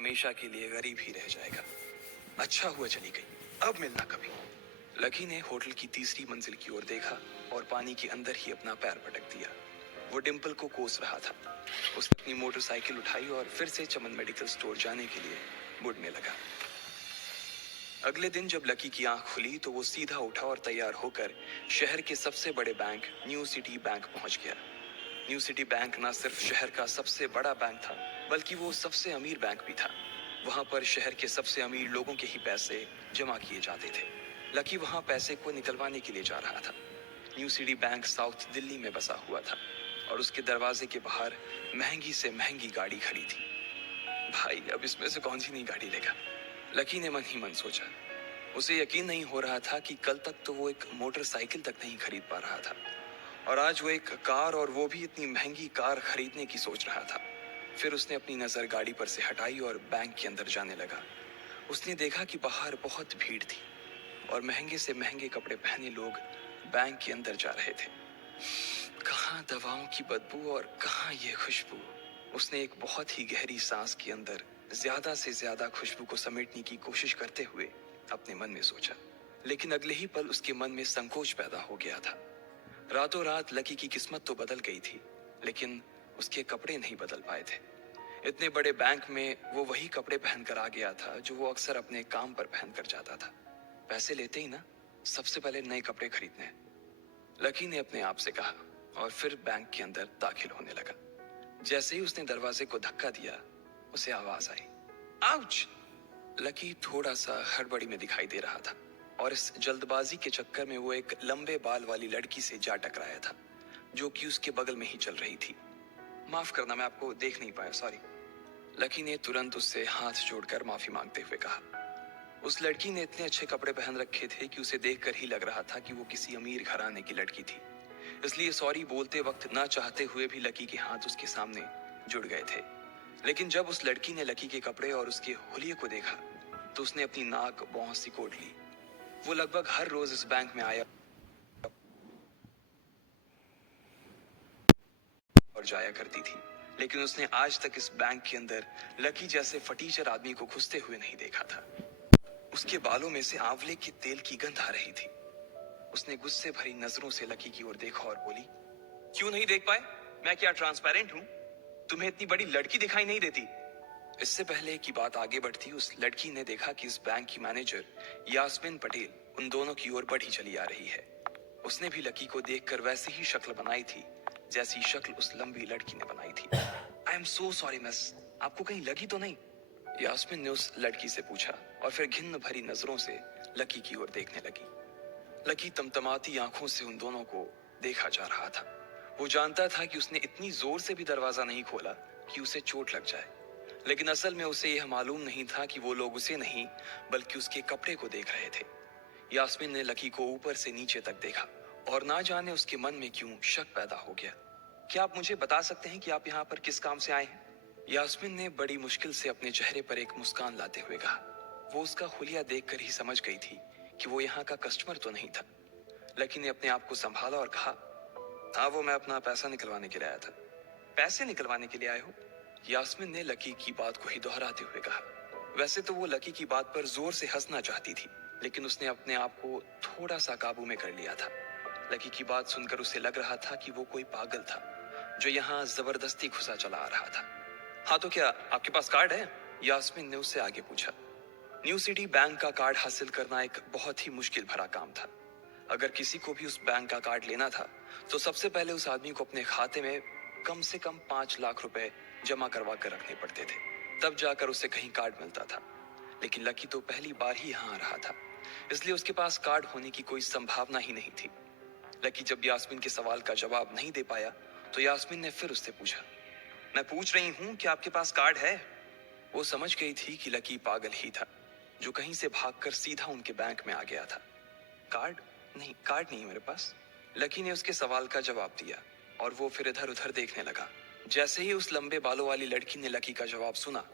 हमेशा के लिए गरीब ही रह जाएगा। अच्छा हुआ चली गई, अब मिलना कभी। लकी ने होटल की तीसरी मंजिल की ओर देखा और पानी के अंदर ही अपना पैर पटक दिया। वो डिम्पल को कोस रहा था। उसने अपनी मोटरसाइकिल उठाई और फिर से चमन मेडिकल स्टोर जाने के लिए मुड़ने लगा। अगले दिन जब लकी की आंख खुली तो वो सीधा उठा और तैयार होकर शहर के सबसे बड़े बैंक न्यू सिटी बैंक पहुंच गया। न्यू सिटी बैंक न सिर्फ शहर का सबसे बड़ा बैंक था, बल्कि वो सबसे अमीर बैंक भी था। वहां पर शहर के सबसे अमीर लोगों के ही पैसे जमा किए जाते थे। लकी वहां पैसे को निकलवाने के लिए जा रहा था। New city bank south Delhi में बसा हुआ था और उसके दरवाजे के बाहर महंगी से महंगी गाड़ी खड़ी थी। भाई, अब इसमें से कौन सी नई गाड़ी लेगा? लकी ने मन ही मन सोचा। उसे यकीन नहीं हो रहा था कि कल तक तो वो एक मोटरसाइकिल तक नहीं खरीद पा रहा था और आज वो एक कार, और वो भी इतनी महंगी कार खरीदने की सोच रहा था। फिर उसने अपनी नजर गाड़ी पर से हटाई और बैंक के अंदर जाने लगा। उसने देखा कि बाहर बहुत भीड़ थी और महंगे से महंगे कपड़े पहने लोग बैंक के अंदर जा रहे थे। कहाँ दवाओं की बदबू और कहाँ ये खुशबू। उसने एक बहुत ही गहरी सांस के अंदर ज्यादा से ज्यादा खुशबू को समेटने की कोशिश करते हुए अपने मन में सोचा, लेकिन अगले ही पल उसके मन में संकोच पैदा हो गया था। रातों रात लकी की किस्मत तो बदल गई थी, लेकिन उसके कपड़े नहीं बदल पाए थे। इतने बड़े बैंक में वो वही कपड़े पहनकर आ गया था जो वो अक्सर अपने काम पर पहनकर जाता था। पैसे लेते ही ना सबसे पहले नए कपड़े खरीदने हैं, लकी ने अपने आप से कहा और फिर बैंक के अंदर दाखिल होने लगा। जैसे ही उसने दरवाजे को धक्का दिया, उसे आवाज आई, आउच! लकी थोड़ा सा हड़बड़ी में दिखाई दे रहा था और इस जल्दबाजी के चक्कर में वो एक लंबे बाल वाली लड़की से जा टकराया था जो कि उसके बगल में ही चल रही थी। माफ करना, मैं आपको देख नहीं पाया, सॉरी। लकी ने तुरंत उससे हाथ जोड़कर माफी मांगते हुए कहा। उस लड़की ने इतने अच्छे कपड़े पहन रखे थे कि उसे देखकर ही लग रहा था कि वो किसी अमीर घराने की लड़की थी। इसलिए सॉरी बोलते वक्त ना चाहते हुए भी लकी के हाथ उसके सामने जुड़ गए थे। लेकिन जब उस लड़की ने लकी के कपड़े और उसके हुलिये को देखा तो उसने अपनी नाक भौं सिकोड़ ली। वो लगभग हर रोज इस बैंक में आया और जाया करती थी, लेकिन उसने आज तक इस बैंक के अंदर लकी जैसे फटीचर आदमी को घुसते हुए नहीं देखा था। उसके बालों में से आंवले के तेल की गंध आ रही थी। उसने गुस्से भरी नजरों से लकी की ओर देखा और बोली, क्यों नहीं देख पाए? मैं क्या ट्रांसपेरेंट हूँ? तुम्हें इतनी बड़ी लड़की दिखाई नहीं देती? इससे पहले कि बात आगे बढ़ती, उस लड़की ने देखा कि इस बैंक की मैनेजर यास्मीन पटेल उन दोनों की ओर बढ़ी चली आ रही है। उसने भी लकी को देखकर वैसी ही शक्ल बनाई थी जैसी शक्ल उस लंबी लड़की ने बनाई थी। I am so sorry miss, आपको कहीं लगी तो नहीं? यास्मीन ने उस लड़की से पूछा और फिर घिन्न भरी नजरों से लकी की ओर देखने लगी। लकी तमतमाती आंखों से उन दोनों को देखा जा रहा था। वो जानता था कि उसने इतनी जोर से भी दरवाजा नहीं खोला कि उसे चोट लग जाए, लेकिन असल में उसे यह मालूम नहीं था कि वो लोग उसे नहीं बल्कि उसके कपड़े को देख रहे थे। यास्मीन ने लकी को ऊपर से नीचे तक देखा और ना जाने उसके मन में क्यों शक पैदा हो गया। क्या आप मुझे बता सकते हैं कि आप यहाँ पर किस काम से आए हैं? यास्मीन ने बड़ी मुश्किल से अपने चेहरे पर एक मुस्कान लाते हुए कहा। वो उसका हुलिया देखकर ही समझ गई थी कि वो यहाँ का कस्टमर तो नहीं था। लकी ने अपने आप को संभाला और कहा, हाँ, वो मैं अपना पैसा निकलवाने के लिए आया था। पैसे निकलवाने के लिए आए हो? यास्मीन ने लकी की बात को ही दोहराते हुए कहा। वैसे तो वो लकी की बात पर जोर से हंसना चाहती थी, लेकिन उसने अपने आप को थोड़ा सा काबू में कर लिया था। लकी की बात सुनकर उसे लग रहा था कि वो कोई पागल था जो यहाँ जबरदस्ती घुसा चला आ रहा था। हाँ, तो क्या आपके पास कार्ड है? यास्मीन ने उससे आगे पूछा। न्यू सिटी बैंक का कार्ड हासिल करना एक बहुत ही मुश्किल भरा काम था। अगर किसी को भी उस बैंक का कार्ड लेना था तो सबसे पहले उस आदमी को अपने खाते में कम से कम 5 लाख रुपए जमा करवा कर रखने पड़ते थे, तब जाकर उसे कहीं कार्ड मिलता था। लेकिन लकी तो पहली बार ही यहाँ आ रहा था, इसलिए उसके पास कार्ड होने की कोई संभावना ही नहीं थी। लकी जब यास्मीन के सवाल का जवाब नहीं दे पाया तो यास्मीन ने फिर उससे पूछा, मैं पूछ रही हूँ कि आपके पास कार्ड है? वो समझ गई थी कि लकी पागल ही था जो कहीं से भागकर सीधा उनके बैंक में आ गया था। कार्ड नहीं, कार्ड नहीं है मेरे पास। लकी ने उसके सवाल का जवाब दिया और वो फिर इधर उधर देखने लगा। जैसे ही उस लंबे बालों वाली लड़की ने लकी का जवाब सुना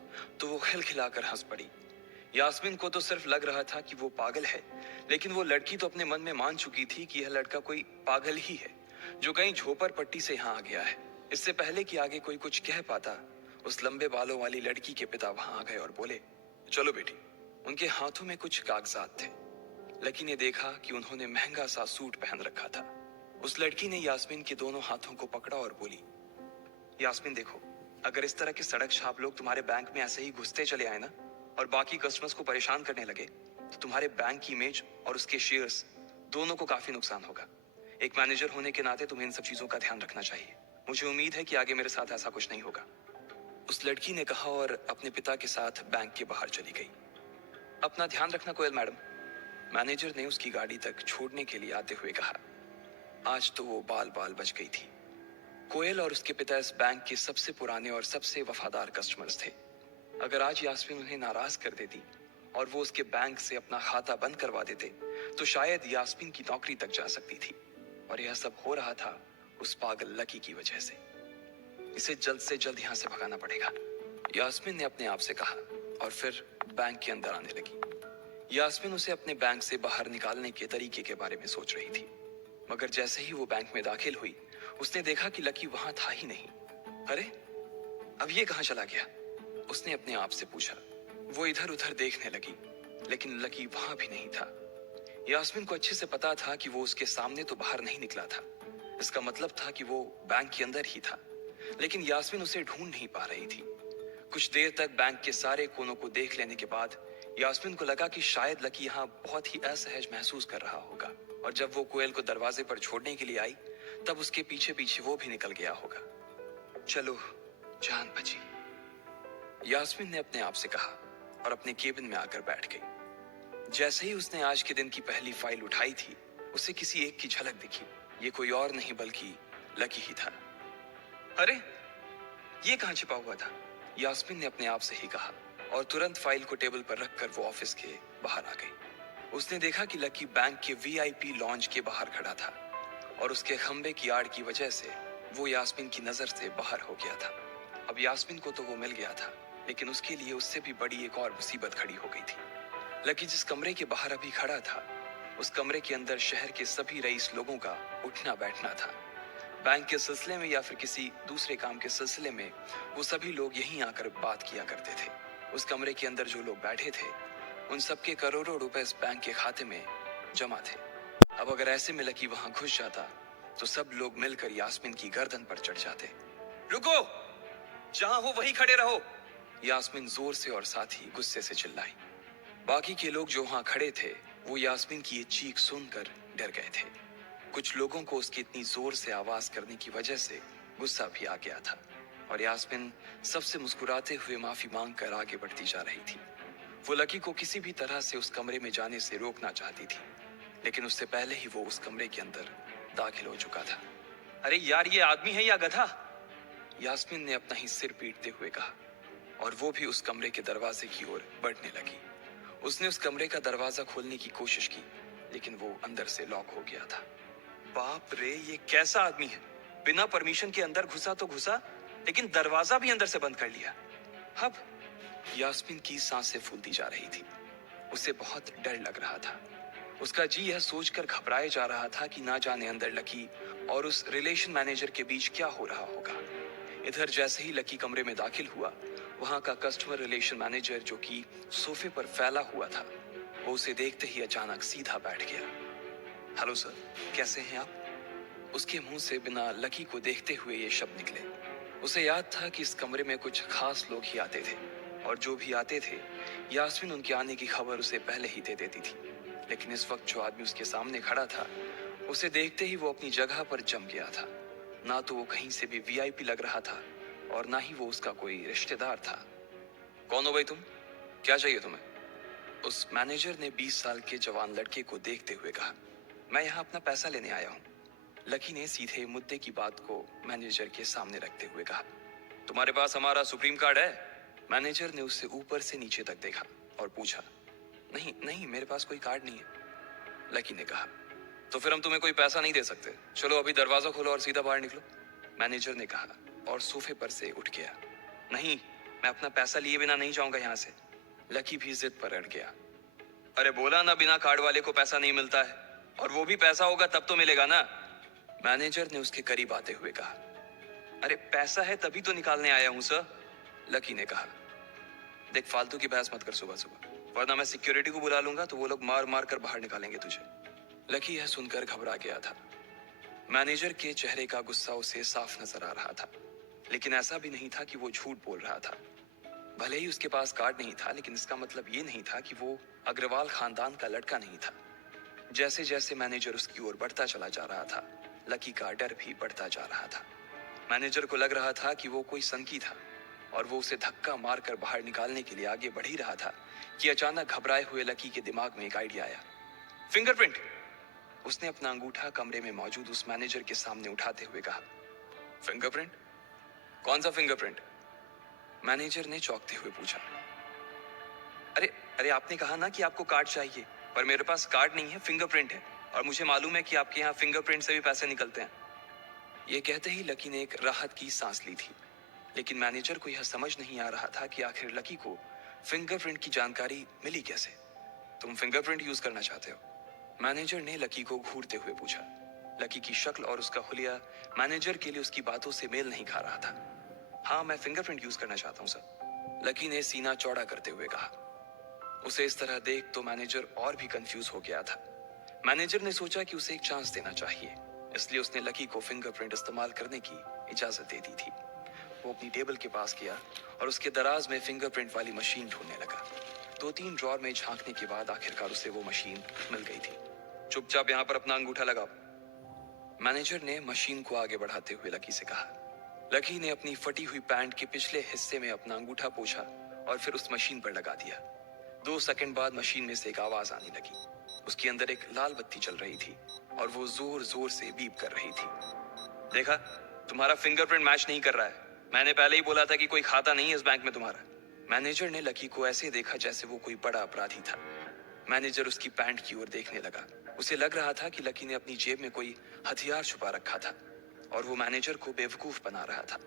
तो वो खिलखिलाकर हंस पड़ी। यास्मीन को तो सिर्फ लग रहा था कि वो पागल है, लेकिन वो लड़की तो अपने मन में मान चुकी थी कि यह लड़का कोई पागल ही है जो कहीं झोपड़ पट्टी से यहाँ आ गया है। इससे पहले कि आगे कोई कुछ कह पाता, उस लंबे बालों वाली लड़की के पिता वहां आ गए और बोले, चलो बेटी। उनके हाथों में कुछ कागजात थे। लकी ने देखा कि उन्होंने महंगा सा सूट पहन रखा था। उस लड़की ने यास्मीन के दोनों हाथों को पकड़ा और बोली, यास्मीन देखो, अगर इस तरह के सड़क छाप लोग तुम्हारे बैंक में ऐसे ही घुसते चले आए ना और बाकी कस्टमर्स को परेशान करने लगे, तो तुम्हारे बैंक की इमेज और उसके शेयर्स दोनों को काफी नुकसान होगा। एक मैनेजर होने के नाते तुम्हें इन सब चीजों का ध्यान रखना चाहिए। मुझे उम्मीद है कि आगे मेरे साथ ऐसा कुछ नहीं होगा। उस लड़की ने कहा और अपने पिता के साथ बैंक के बाहर चली गई। अपना ध्यान रखना कोयल मैडम, मैनेजर ने उसकी गाड़ी तक छोड़ने के लिए आते हुए कहा। आज तो वो बाल बाल बच गई थी। कोयल और उसके पिता इस बैंक के सबसे पुराने और सबसे वफादार कस्टमर्स थे। अगर आज यास्मीन उन्हें नाराज कर देती और वो उसके बैंक से अपना खाता बंद करवा देते, तो शायद यास्मीन की नौकरी तक जा सकती थी। और यह सब हो रहा था उस पागल लकी की वजह से। इसे जल्द से जल्द यहाँ से भगाना पड़ेगा, यास्मीन ने अपने आप से कहा और फिर बैंक के अंदर आने लगी। यास्मीन उसे अपने बैंक से बाहर निकालने के तरीके के बारे में सोच रही थी, मगर जैसे ही वो बैंक में दाखिल हुई, उसने देखा कि लकी वहां था ही नहीं। अरे, अब ये कहां चला गया? उसने अपने आप से पूछा। वो इधर उधर देखने लगी, लेकिन लकी वहां भी नहीं था। यास्मीन को अच्छे से पता था कि वो उसके सामने तो बाहर नहीं निकला था। इसका मतलब था कि वो बैंक के अंदर ही था, लेकिन यास्मीन उसे ढूंढ नहीं पा रही थी। कुछ देर तक बैंक के सारे कोनों को देख लेने के बाद यास्मीन को लगा कि शायद लकी यहाँ बहुत ही असहज महसूस कर रहा होगा, और जब वो कोयल को दरवाजे पर छोड़ने के लिए आई, तब उसके पीछे पीछे वो भी निकल गया होगा। चलो, जान बची, यास्मीन ने अपने आप से कहा और अपने केबिन में आकर बैठ गई। जैसे ही उसने आज के दिन की पहली फाइल उठाई थी, उसे किसी एक की झलक दिखी। ये कोई और नहीं बल्कि लकी ही था। अरे, ये कहां छिपा हुआ था? यास्मीन ने अपने आप से ही कहा और तुरंत फाइल को टेबल पर रखकर वो ऑफिस के बाहर आ गई। उसने देखा कि लकी बैंक के वीआईपी लॉन्ज के बाहर खड़ा था और उसके खंबे की आड़ की वजह से वो यास्मीन की नजर से बाहर हो गया था। अब यास्मीन को तो वो मिल गया था, लेकिन उसके लिए उससे भी बड़ी एक और मुसीबत खड़ी हो गई थी। लकी जिस कमरे के बाहर अभी खड़ा था, उस कमरे के अंदर शहर के सभी रईस लोगों का उठना बैठना था। बैंक के सिलसिले में या फिर किसी दूसरे काम के सिलसिले में वो सभी लोग यहीं आकर बात किया करते थे। उस कमरे के अंदर जो लोग बैठे थे, उन सबके करोड़ों रुपए इस बैंक के खाते में जमा थे। अब अगर ऐसे में लकी वहां घुस जाता, तो सब लोग मिलकर यास्मीन की गर्दन पर चढ़ जाते। रुको, जहां हो वहीं खड़े रहो, यास्मीन जोर से और साथ ही गुस्से से चिल्लाई। बाकी के लोग जो वहां खड़े थे, वो यास्मीन की ये चीख सुनकर डर गए थे। कुछ लोगों को उसकी इतनी जोर से आवाज करने की वजह से गुस्सा भी आ गया था, और यास्मीन सबसे मुस्कुराते हुए माफी मांगकर आगे बढ़ती जा रही थी। वो लकी को किसी भी तरह से उस कमरे में जाने से रोकना चाहती थी, लेकिन उससे पहले ही वो उस कमरे के अंदर दाखिल हो चुका था। अरे यार, ये आदमी है या गधा? यास्मीन ने अपना ही सिर पीटते हुए कहा, और वो भी उस कमरे के दरवाजे की ओर बढ़ने लगी। उसने उस कमरे का दरवाजा खोलने की कोशिश की, लेकिन वो अंदर से लॉक हो गया था। बाप रे, ये कैसा आदमी है? बिना परमिशन के अंदर घुसा तो घुसा, लेकिन दरवाजा भी अंदर से बंद कर लिया। अब यास्मीन की सांसें फूलती जा रही थी। उसे बहुत डर लग रहा था। उसका जी यह सोचकर घबराए जा रहा था कि ना जाने अंदर लकी और उस रिलेशन मैनेजर के बीच क्या हो रहा होगा। इधर जैसे ही लकी कमरे में दाखिल हुआ, वहां का कस्टमर रिलेशन मैनेजर, जो कि सोफे पर फैला हुआ था, वो उसे देखते ही अचानक सीधा बैठ गया। हेलो सर, कैसे हैं आप? उसके मुंह से बिना लकी को देखते हुए ये शब्द निकले। उसे याद था कि इस कमरे में कुछ खास लोग ही आते थे, और जो भी आते थे, यास्मीन उनके आने की खबर उसे पहले ही दे देती थी। लेकिन इस वक्त जो आदमी उसके सामने खड़ा था, उसे देखते ही वो अपनी जगह पर जम गया था। ना तो वो कहीं से भी वीआईपी लग रहा था, और ना ही वो उसका कोई रिश्तेदार था। कौन हो भाई तुम? क्या चाहिए तुम्हें? उस मैनेजर ने 20 साल के जवान लड़के को देखते हुए कहा। मैं यहाँ अपना पैसा लेने आया हूँ, लकी ने सीधे मुद्दे की बात को मैनेजर के सामने रखते हुए कहा। तुम्हारे पास हमारा सुप्रीम कार्ड है? मैनेजर ने उससे ऊपर से नीचे तक देखा और पूछा। नहीं नहीं, मेरे पास कोई कार्ड नहीं है, लकी ने कहा। तो फिर हम तुम्हें कोई पैसा नहीं दे सकते। चलो अभी दरवाजा खोलो और सीधा बाहर निकलो, मैनेजर ने कहा और सोफे पर से उठ गया। नहीं, मैं अपना पैसा लिए बिना नहीं जाऊंगा यहाँ से, लकी भी जिद पर अड़ गया। अरे बोला ना, बिना कार्ड वाले को पैसा नहीं मिलता है, और वो भी पैसा होगा तब तो मिलेगा ना, मैनेजर ने उसके करीब आते हुए कहा। अरे पैसा है तभी तो निकालने आया हूं सर, लकी ने कहा। देख, फालतू की बहस मत कर सुबह सुबह, वरना मैं सिक्योरिटी को बुला लूंगा तो वो लोग मार मार कर बाहर निकालेंगे तुझे। लकी यह सुनकर घबरा गया था। मैनेजर के चेहरे का गुस्सा उसे साफ नजर आ रहा था, लेकिन ऐसा भी नहीं था कि वो झूठ बोल रहा था। भले ही उसके पास कार्ड नहीं था, लेकिन इसका मतलब ये नहीं था कि वो अग्रवाल खानदान का लड़का नहीं था। जैसे जैसे मैनेजर उसकी ओर बढ़ता चला जा रहा था, लकी का डर भी बढ़ता जा रहा था। मैनेजर को लग रहा था कि वो कोई संकी था और वो उसे धक्का मारकर बाहर निकालने के लिए आगे बढ़ ही रहा था कि अचानक घबराए हुए लकी के दिमाग में एक आइडिया आया। फिंगरप्रिंट! उसने अपना अंगूठा कमरे में मौजूद उस मैनेजर के सामने उठाते हुए कहा। फिंगरप्रिंट? कौन सा फिंगरप्रिंट? मैनेजर ने चौंकते हुए पूछा। अरे अरे, आपने कहा ना कि आपको कार्ड चाहिए, पर मेरे पास कार्ड नहीं है, फिंगरप्रिंट है, और मुझे मालूम है कि आपके यहाँ फिंगरप्रिंट से भी पैसे निकलते हैं। ये कहते ही लकी ने एक राहत की सांस ली थी, लेकिन मैनेजर को यह समझ नहीं आ रहा था कि आखिर लकी को फिंगरप्रिंट की जानकारी मिली कैसे। तुम फिंगरप्रिंट यूज करना चाहते हो? मैनेजर ने लकी को घूरते हुए पूछा। लकी की शक्ल और उसका हुलिया मैनेजर के लिए उसकी बातों से मेल नहीं खा रहा था। हाँ, मैं फिंगरप्रिंट यूज करना चाहता हूँ सर, लकी ने सीना चौड़ा करते हुए कहा। उसे इस तरह देख तो मैनेजर और भी कंफ्यूज हो गया था। मैनेजर ने सोचा कि उसे एक चांस देना चाहिए, इसलिए उसने लकी को फिंगरप्रिंट इस्तेमाल करने की इजाजत दे दी थी। वो अपनी टेबल के पास गया और उसके दराज में फिंगरप्रिंट वाली मशीन ढूंढने लगा। 2-3 ड्रॉर में झांकने के बाद आखिरकार उसे वो मशीन मिल गई थी। चुपचाप यहाँ पर अपना अंगूठा लगाओ, मैनेजर ने मशीन को आगे बढ़ाते हुए लकी से कहा। लकी ने अपनी फटी हुई पैंट के पिछले हिस्से में अपना अंगूठा पोंछा और फिर उस मशीन पर लगा दिया। 2 सेकंड बाद मशीन में से एक आवाज आने लगी। उसके अंदर एक लाल बत्ती चल रही थी और वो जोर जोर से बीप कर रही थी। देखा, तुम्हारा फिंगरप्रिंट मैच नहीं कर रहा है। मैंने पहले ही बोला था कि कोई खाता नहीं है इस बैंक में तुम्हारा। मैनेजर ने लकी को ऐसे देखा जैसे वो कोई बड़ा अपराधी था। मैनेजर उसकी पैंट की ओर देखने लगा। उसे लग रहा था कि लकी ने अपनी जेब में कोई हथियार छुपा रखा था और वो मैनेजर को बेवकूफ बना रहा था।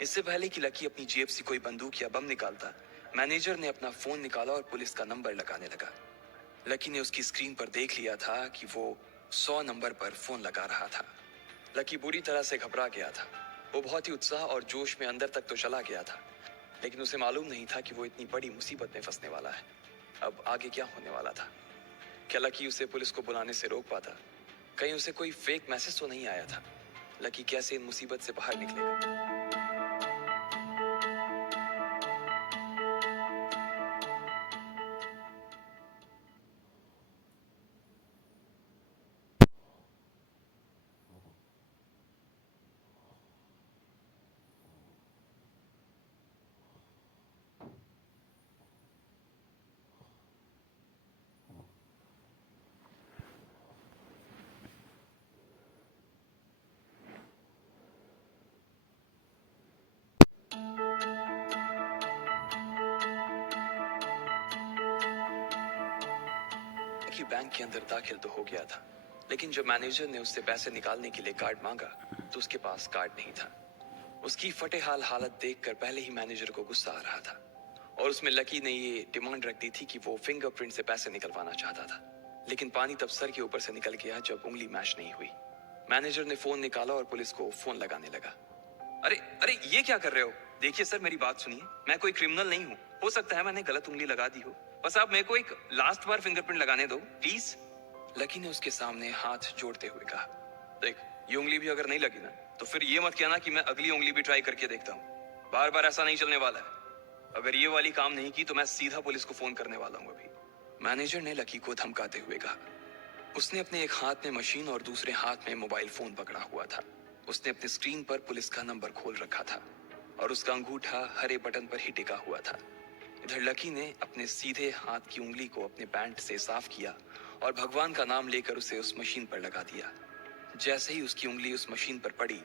इससे पहले कि लकी अपनी जेब से कोई बंदूक या बम निकालता, मैनेजर ने अपना फोन निकाला और पुलिस का नंबर लगाने लगा। लकी ने उसकी स्क्रीन पर देख लिया था कि वो 100 नंबर पर फोन लगा रहा था। लकी बुरी तरह से घबरा गया था। वो बहुत ही उत्साह और जोश में अंदर तक तो चला गया था, लेकिन उसे मालूम नहीं था कि वो इतनी बड़ी मुसीबत में फंसने वाला है। अब आगे क्या होने वाला था? क्या लकी उसे पुलिस को बुलाने से रोक पाता? कहीं उसे कोई फेक मैसेज तो नहीं आया था? लकी कैसे इन मुसीबत से बाहर निकलेगा? लकी बैंक के अंदर दाखिल तो हो गया था, लेकिन जब मैनेजर ने उससे पैसे निकालने के लिए कार्ड मांगा तो उसके पास कार्ड नहीं था। उसकी फटेहाल हालत देखकर पहले ही मैनेजर को गुस्सा आ रहा था और उसमें लकी ने ये डिमांड रख दी थी कि वो फिंगरप्रिंट से पैसे निकलवाना चाहता था। लेकिन पानी तब सर के ऊपर से निकल गया जब उंगली मैच नहीं हुई। मैनेजर ने फोन निकाला और पुलिस को फोन लगाने लगा। अरे अरे, ये क्या कर रहे हो? देखिए सर, मेरी बात सुनिए, मैं कोई क्रिमिनल नहीं हूँ। हो सकता है मैंने गलत उंगली लगा दी हो, बस आप मेरे को एक लास्ट बार फिंगरप्रिंट लगाने दो प्लीज, लकी ने उसके सामने हाथ जोड़ते हुए कहा। देख, ये उंगली भी अगर नहीं लगी ना तो फिर ये मत कहना कि मैं अगली उंगली भी ट्राई करके देखता हूँ। बार बार ऐसा नहीं चलने वाला है। अगर ये वाली काम नहीं की तो मैं सीधा पुलिस को फोन करने वाला हूँ अभी, मैनेजर ने लकी को धमकाते हुए कहा। उसने अपने एक हाथ में मशीन और दूसरे हाथ में मोबाइल फोन पकड़ा हुआ था। उसने अपनी स्क्रीन पर पुलिस का नंबर खोल रखा था और उसका अंगूठा हरे बटन पर ही टिका हुआ था। इधर लकी ने अपने सीधे हाथ की उंगली को अपने पैंट से साफ किया और भगवान का नाम लेकर उसे उस मशीन पर लगा दिया। जैसे ही उसकी उंगली उस मशीन पर पड़ी,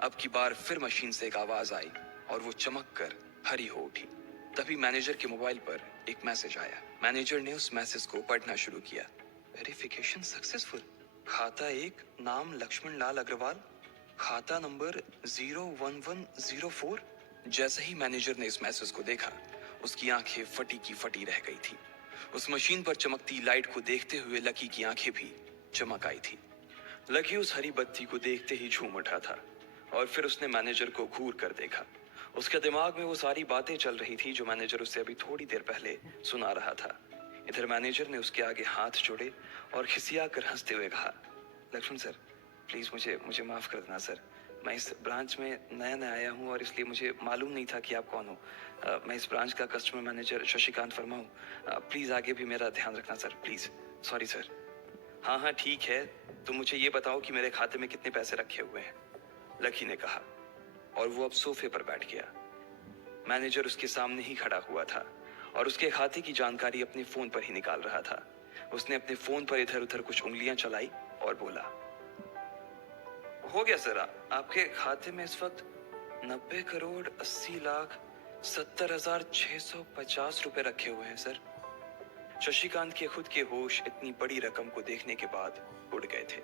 अब की बार फिर मशीन से एक आवाज आई और वो चमक कर हरी हो उठी। तभी मैनेजर के मोबाइल पर एक मैसेज आया। मैनेजर ने उस मैसेज को पढ़ना शुरू किया। Verification successful. खाता 1, नाम लक्ष्मण लाल अग्रवाल, खाता नंबर 01104। जैसे ही मैनेजर ने इस मैसेज को देखा, उसकी आंखें फटी की फटी रह गई थी। उस मशीन पर चमकती लाइट को देखते हुए लकी की आंखें भी चमक आई थी। लकी उस हरी बत्ती को देखते ही झूम उठा था और फिर उसने मैनेजर को घूर कर देखा। उसके दिमाग में वो सारी बातें चल रही थी जो मैनेजर उससे अभी थोड़ी देर पहले सुना रहा था। इधर मैनेजर ने उसके आगे हाथ जोड़े और खिसिया कर हंसते हुए कहा, लक्ष्मण सर, प्लीज मुझे मुझे माफ कर देना सर। मैं इस ब्रांच में नया नया आया हूँ और इसलिए मुझे मालूम नहीं था कि आप कौन हो। मैं इस ब्रांच का कस्टमर मैनेजर शशिकांत वर्मा हूँ। प्लीज आगे भी मेरा ध्यान रखना सर, प्लीज। Sorry sir. हाँ हाँ ठीक है, तुम मुझे ये बताओ कि मेरे खाते में कितने पैसे रखे हुए हैं, लकी ने कहा। और वो अब सोफे पर बैठ गया। मैनेजर उसके सामने ही खड़ा हुआ था और उसके खाते की जानकारी अपने फोन पर ही निकाल रहा था। उसने अपने फोन पर इधर उधर कुछ उंगलियां चलाई और बोला, हो गया सर, आपके खाते में इस वक्त 90,80,70,650 रुपए रखे हुए हैं सर। शशिकांत के खुद के होश इतनी बड़ी रकम को देखने के बाद उड़ गए थे।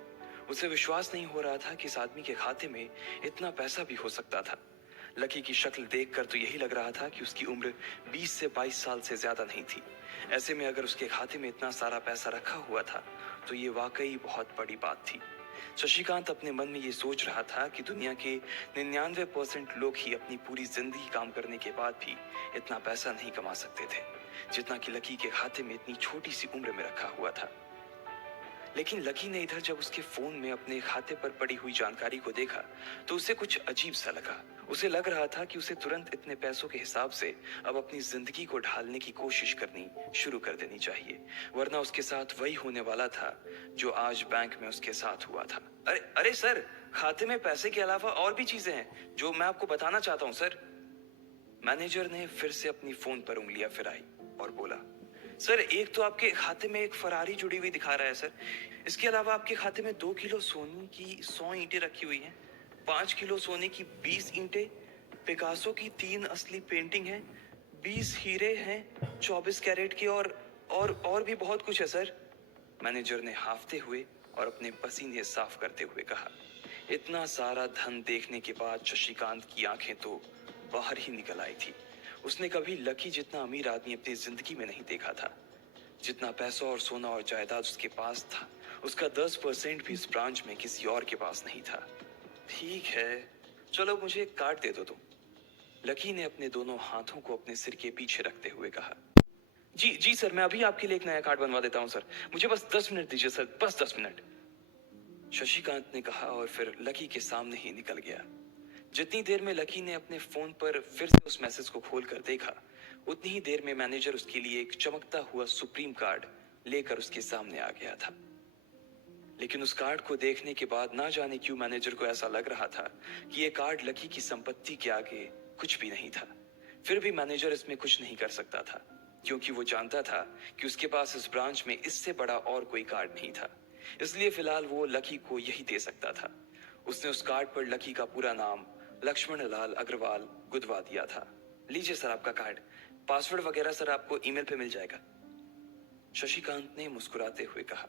उसे विश्वास नहीं हो रहा था कि इस आदमी के खाते में इतना पैसा भी हो सकता था। लकी की शक्ल देखकर तो यही लग रहा था कि उसकी उम्र 20 से 22 साल से ज्यादा नहीं थी। ऐसे में अगर उसके खाते में इतना सारा पैसा रखा हुआ था तो ये वाकई बहुत बड़ी बात थी। शशिकांत अपने मन में ये सोच रहा था कि दुनिया के 99% लोग ही अपनी पूरी जिंदगी काम करने के बाद भी इतना पैसा नहीं कमा सकते थे जितना कि लकी के खाते में इतनी छोटी सी उम्र में रखा हुआ था। लेकिन लकी ने इधर जब उसके फोन में अपने खाते पर पड़ी हुई जानकारी को देखा तो उसे कुछ अजीब सा लगा। उसे लग रहा था कि उसे तुरंत इतने पैसों के हिसाब से अब अपनी जिंदगी को ढालने की कोशिश करनी शुरू कर देनी चाहिए, वरना उसके साथ वही होने वाला था जो आज बैंक में उसके साथ हुआ था। अरे अरे सर, खाते में पैसे के अलावा और भी चीजें हैं जो मैं आपको बताना चाहता हूँ सर। मैनेजर ने फिर से अपनी फोन पर उंगलियां फिराई और बोला, सर एक तो आपके खाते में एक फरारी जुड़ी हुई दिखा रहा है सर। इसके अलावा आपके खाते में 2 किलो सोने की 100 ईंटें रखी हुई हैं, 5 किलो सोने की 20 ईंटें, पिकासो की 3 असली पेंटिंग है, 20 हीरे हैं 24 कैरेट के, और भी बहुत कुछ है सर। मैनेजर ने हाफते हुए और अपने पसीने साफ करते हुए कहा। इतना सारा धन देखने के बाद शशिकांत की आंखें तो बाहर ही निकल आई थी। उसने कभी लकी जितना अमीर आदमी अपनी जिंदगी में नहीं देखा था। जितना पैसा और सोना और जायदाद उसके पास था, उसका 10% भी इस ब्रांच में किसी और के पास नहीं था। ठीक है, चलो मुझे एक कार्ड दे दो तुम, लकी ने अपने दोनों हाथों को अपने सिर के पीछे रखते हुए कहा। जी जी सर, मैं अभी आपके लिए एक नया कार्ड बनवा देता हूँ सर, मुझे बस 10 मिनट दीजिए सर, बस 10 मिनट, शशिकांत ने कहा और फिर लकी के सामने ही निकल गया। जितनी देर में लकी ने अपने फोन पर फिर से उस मैसेज को खोलकर देखा, उतनी ही देर में मैनेजर उसके लिए एक चमकता हुआ सुप्रीम कार्ड लेकर उसके सामने आ गया था। लेकिन उस कार्ड को देखने के बाद ना जाने क्यों मैनेजर को ऐसा लग रहा था कि यह कार्ड लकी की संपत्ति के आगे कुछ भी नहीं था। फिर भी मैनेजर इसमें कुछ नहीं कर सकता था क्योंकि वो जानता था कि उसके पास इस ब्रांच में इससे बड़ा और कोई कार्ड नहीं था। इसलिए फिलहाल वो लकी को यही दे सकता था। उसने उस कार्ड पर लकी का पूरा नाम लक्ष्मण लाल अग्रवाल गुदवा दिया था। लीजिए सर आपका कार्ड, पासवर्ड वगैरह सर आपको ईमेल पे मिल जाएगा, शशिकांत ने मुस्कुराते हुए कहा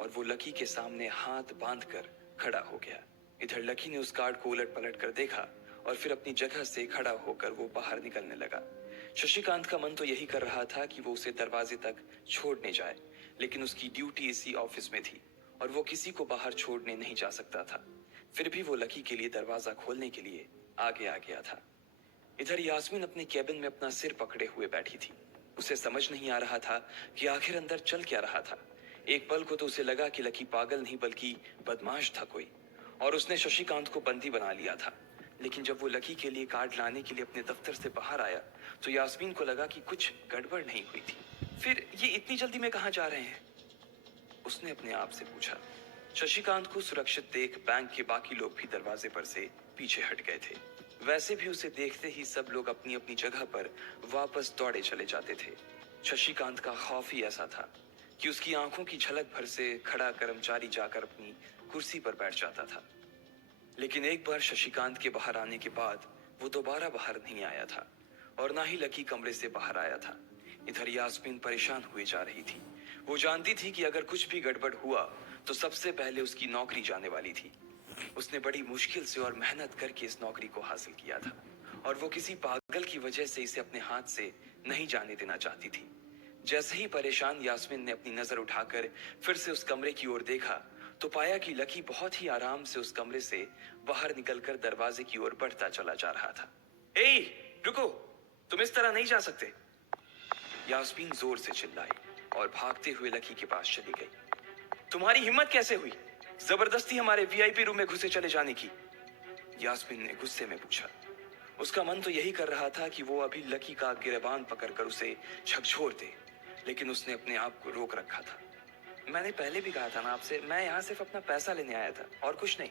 और वो लकी के सामने हाथ बांधकर खड़ा हो गया। इधर लकी ने उस कार्ड को उलट पलट कर देखा और फिर अपनी जगह से खड़ा होकर वो बाहर निकलने लगा। शशिकांत का मन तो यही कर रहा था कि वो उसे दरवाजे तक छोड़ने जाए, लेकिन उसकी ड्यूटी इसी ऑफिस में थी और वो किसी को बाहर छोड़ने नहीं जा सकता था। फिर भी वो लकी के लिए दरवाजा खोलने के लिए आगे आ गया था। इधर यास्मीन अपने केबिन में अपना सिर पकड़े हुए बैठी थी। उसे समझ नहीं आ रहा था कि आखिर अंदर चल क्या रहा था। एक पल को तो उसे लगा कि लकी पागल नहीं बल्कि बदमाश था कोई, और उसने शशिकांत को बंदी बना लिया था। लेकिन जब वो लकी के लिए कार्ड लाने के लिए अपने दफ्तर से बाहर आया तो यास्मीन को लगा कि कुछ गड़बड़ नहीं हुई थी। फिर ये इतनी जल्दी में कहाँ जा रहे हैं, उसने अपने आप से पूछा। शशिकांत को सुरक्षित देख बैंक के बाकी लोग भी दरवाजे पर से पीछे हट गए थे। वैसे भी उसे देखते ही सब लोग अपनी अपनी जगह पर वापस दौड़े चले जाते थे। शशिकांत का खौफ ही ऐसा था कि उसकी आंखों की झलक भर से खड़ा कर्मचारी जाकर अपनी कुर्सी पर बैठ जाता था। लेकिन एक बार शशिकांत के बाहर आने के बाद वो दोबारा बाहर नहीं आया था और ना ही लकी कमरे से बाहर आया था। इधर यास्मीन परेशान हुए जा रही थी। वो जानती थी कि अगर कुछ भी गड़बड़ हुआ तो सबसे पहले उसकी नौकरी जाने वाली थी। उसने बड़ी मुश्किल से और मेहनत करके इस नौकरी को हासिल किया था और वो किसी पागल की वजह से इसे अपने हाथ से नहीं जाने देना चाहती थी। जैसे ही परेशान यास्मीन ने अपनी नजर उठाकर फिर से उस कमरे की ओर देखा तो पाया कि लकी बहुत ही आराम से उस कमरे से बाहर निकलकर दरवाजे की ओर बढ़ता चला जा रहा था। ए, रुको, तुम इस तरह नहीं जा सकते। यास्मीन जोर से चिल्लाई और भागते हुए लकी के पास चली गई। तुम्हारी हिम्मत कैसे हुई जबरदस्ती हमारे वीआईपी रूम में घुसे चले जाने की? यास्मीन ने गुस्से में पूछा। उसका मन तो यही कर रहा था कि वो अभी लकी का गिरबान पकड़कर उसे झकझोर दे, लेकिन उसने अपने आप को रोक रखा था। मैंने पहले भी कहा था ना आपसे, मैं यहाँ सिर्फ अपना पैसा लेने आया था और कुछ नहीं,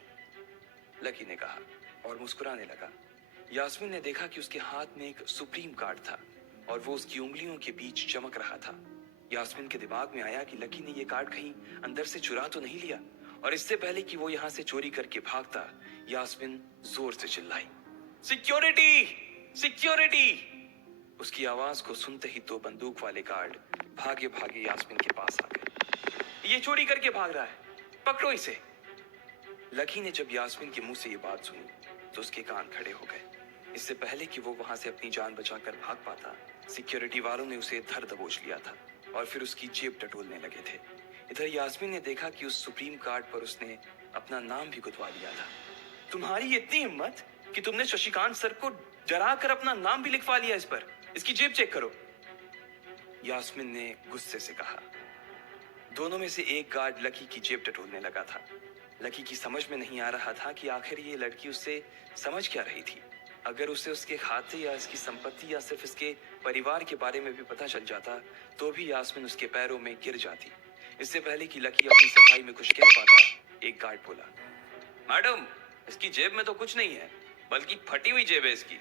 लकी ने कहा और मुस्कुराने लगा। यास्मीन ने देखा कि उसके हाथ में एक सुप्रीम कार्ड था और वो उसकी उंगलियों के बीच चमक रहा था। यास्मीन के दिमाग में आया कि लकी ने ये कार्ड कहीं अंदर से चुरा तो नहीं लिया, और इससे पहले कि वो यहाँ से चोरी करके भागता, यास्मीन जोर से चिल्लाई, सिक्योरिटी, सिक्योरिटी। उसकी आवाज को सुनते ही दो बंदूक वाले गार्ड भागे भागे यास्मीन के पास आ गए। ये चोरी करके भाग रहा है, पकड़ो इसे। लकी ने जब यास्मीन के मुंह से ये बात सुनी तो उसके कान खड़े हो गए। इससे पहले कि वो वहां से अपनी जान बचाकर भाग पाता, सिक्योरिटी वालों ने उसे धर दबोच लिया था और फिर उसकी जेब टटोलने लगे थे। इधर यास्मीन ने देखा कि उस सुप्रीम कार्ड पर उसने अपना नाम भी गुदवा लिया था। तुम्हारी इतनी हिम्मत कि तुमने शशिकांत सर को डरा कर अपना नाम भी लिखवा लिया इस पर। इसकी जेब चेक करो, यास्मीन ने गुस्से से कहा। दोनों में से एक गार्ड लकी की जेब टटोलने लगा था। लकी की समझ में नहीं आ रहा था कि आखिर ये लड़की उससे समझ क्या रही थी। अगर उसे उसके खाते या इसकी संपत्ति या सिर्फ इसके परिवार के बारे में भी पता चल जाता तो भी यास्मीन उसके पैरों में गिर जाती। इससे पहले कि लकी अपनी सफाई में कुछ कह पाता, एक गार्ड बोला, मैडम, इसकी जेब में तो कुछ नहीं है, बल्कि फटी हुई जेब है इसकी।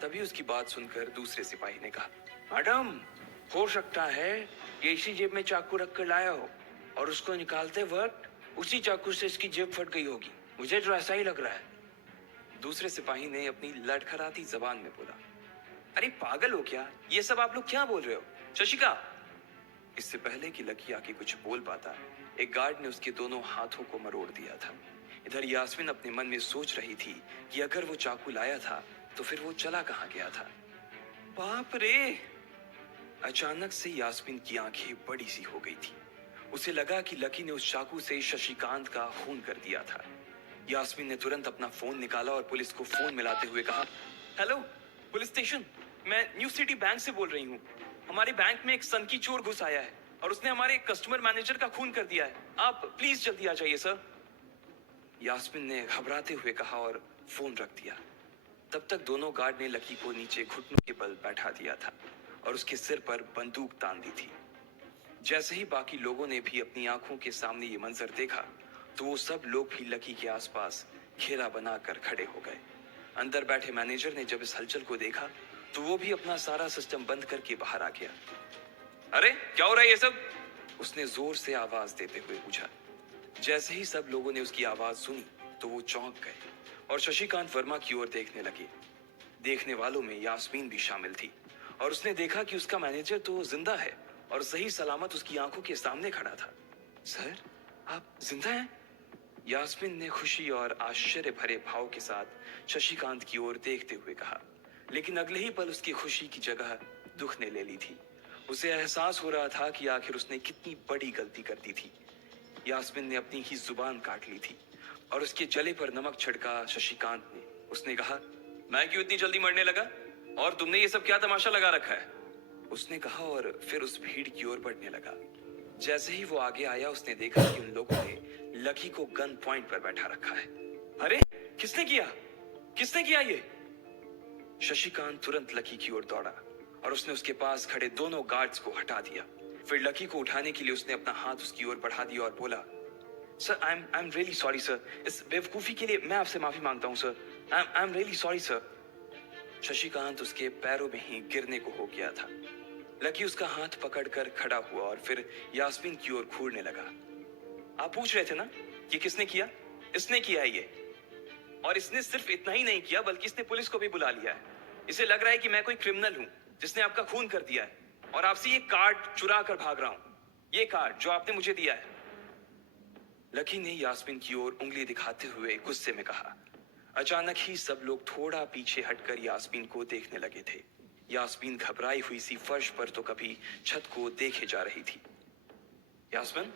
तभी उसकी बात सुनकर दूसरे सिपाही ने कहा, मैडम, हो सकता है कि इसी जेब में चाकू रख कर लाया हो और उसको निकालते वक्त उसी चाकू से इसकी जेब फट गई होगी। मुझे तो ऐसा ही लग रहा है। दूसरे सिपाही ने अपनी लड़खड़ाती जबान में बोला, अरे पागल हो क्या? ये सब आप लोग क्या बोल रहे हो? शशिका। इससे पहले कि लकी आके कुछ बोल पाता, एक गार्ड ने उसके दोनों हाथों को मरोड़ दिया था। इधर यास्मीन अपने मन में सोच रही थी कि अगर वो चाकू लाया था तो फिर वो चला कहाँ गया था। बाप रे! अचानक से यास्मीन की आंखें बड़ी सी हो गई थी। उसे लगा कि लकी ने उस चाकू से शशिकांत का खून कर दिया था। यास्मीन ने तुरंत अपना फोन निकाला और पुलिस को फोन मिलाते हुए कहा, हेलो पुलिस स्टेशन, मैं न्यू सिटी बैंक से बोल रही हूँ। हमारे बैंक में एक सनकी चोर घुस आया है और उसने हमारे कस्टमर मैनेजर का खून कर दिया है। आप प्लीज जल्दी आ जाइए सर। यास्मीन ने घबराते हुए कहा और फोन रख दिया। तब तक दोनों गार्ड ने लकी को नीचे घुटनों के बल बैठा दिया था और उसके सिर पर बंदूक तान दी थी। जैसे ही बाकी लोगों ने भी अपनी आंखों के सामने ये मंजर देखा तो वो सब लोग भी लकी के आसपास घेरा बनाकर खड़े हो गए। अंदर बैठे मैनेजर ने जब इस हलचल को देखा तो वो भी अपना सारा सिस्टम बंद करके बाहर आ गया। अरे क्या हो रहा है ये सब? उसने जोर से आवाज देते हुए पूछा। जैसे ही सब लोगों ने उसकी आवाज सुनी तो वो चौंक गए और शशिकांत वर्मा की ओर देखने लगे। देखने वालों में यास्मीन भी शामिल थी और उसने देखा कि उसका मैनेजर तो जिंदा है और सही सलामत उसकी आंखों के सामने खड़ा था। सर, आप जिंदा हैं? यास्मीन ने खुशी और आश्चर्य भरे भाव के साथ शशिकांत की ओर देखते हुए कहा, लेकिन अगले ही पल उसकी खुशी की जगह दुख ने ले ली थी। उसे एहसास हो रहा था कि आखिर उसने कितनी बड़ी गलती कर दी थी। यास्मीन ने अपनी ही जुबान काट ली थी और उसके जले पर नमक छिड़का शशिकांत ने। उसने कहा, मैं क्यों इतनी जल्दी मरने लगा और तुमने ये सब क्या तमाशा लगा रखा है? उसने कहा और फिर उस भीड़ की ओर बढ़ने लगा। जैसे ही वो आगे आया उसने देखा कि उन लोगों ने लकी को गन पॉइंट पर बैठा रखा है। अरे किसने किया? किसने किया ये? शशिकांत तुरंत लकी की ओर दौड़ा और उसने उसके पास खड़े दोनों गार्ड्स को हटा दिया। फिर लकी को उठाने के लिए उसने अपना हाथ उसकी ओर बढ़ा दिया और बोला, sir I am really sorry sir, इस बेवकूफी के लिए मैं आपसे माफी मांगता हूँ sir. I am really sorry sir. Shashikant उसके पैरों में ही गिरने को हो गया था। लकी उसका हाथ पकड़कर खड़ा हुआ और फिर यास्मीन की ओर घूरने लगा। आप पूछ रहे थे ना कि किसने किया? इसने किया है ये। और इसने सिर्फ इतना ही नहीं किया बल्कि इसने पुलिस को भी बुला लिया है। इसे लग रहा है कि मैं कोई क्रिमिनल हूं जिसने आपका खून कर दिया है और आपसे ये कार्ड चुरा कर भाग रहा हूं। ये कार्ड जो आपने मुझे दिया है। लकी ने यास्मीन की ओर उंगली दिखाते हुए गुस्से में कहा। अचानक ही सब लोग थोड़ा पीछे हटकर यास्मीन को देखने लगे थे। यास्मीन घबराई हुई सी फर्श पर तो कभी छत को देखे जा रही थी। यास्मीन,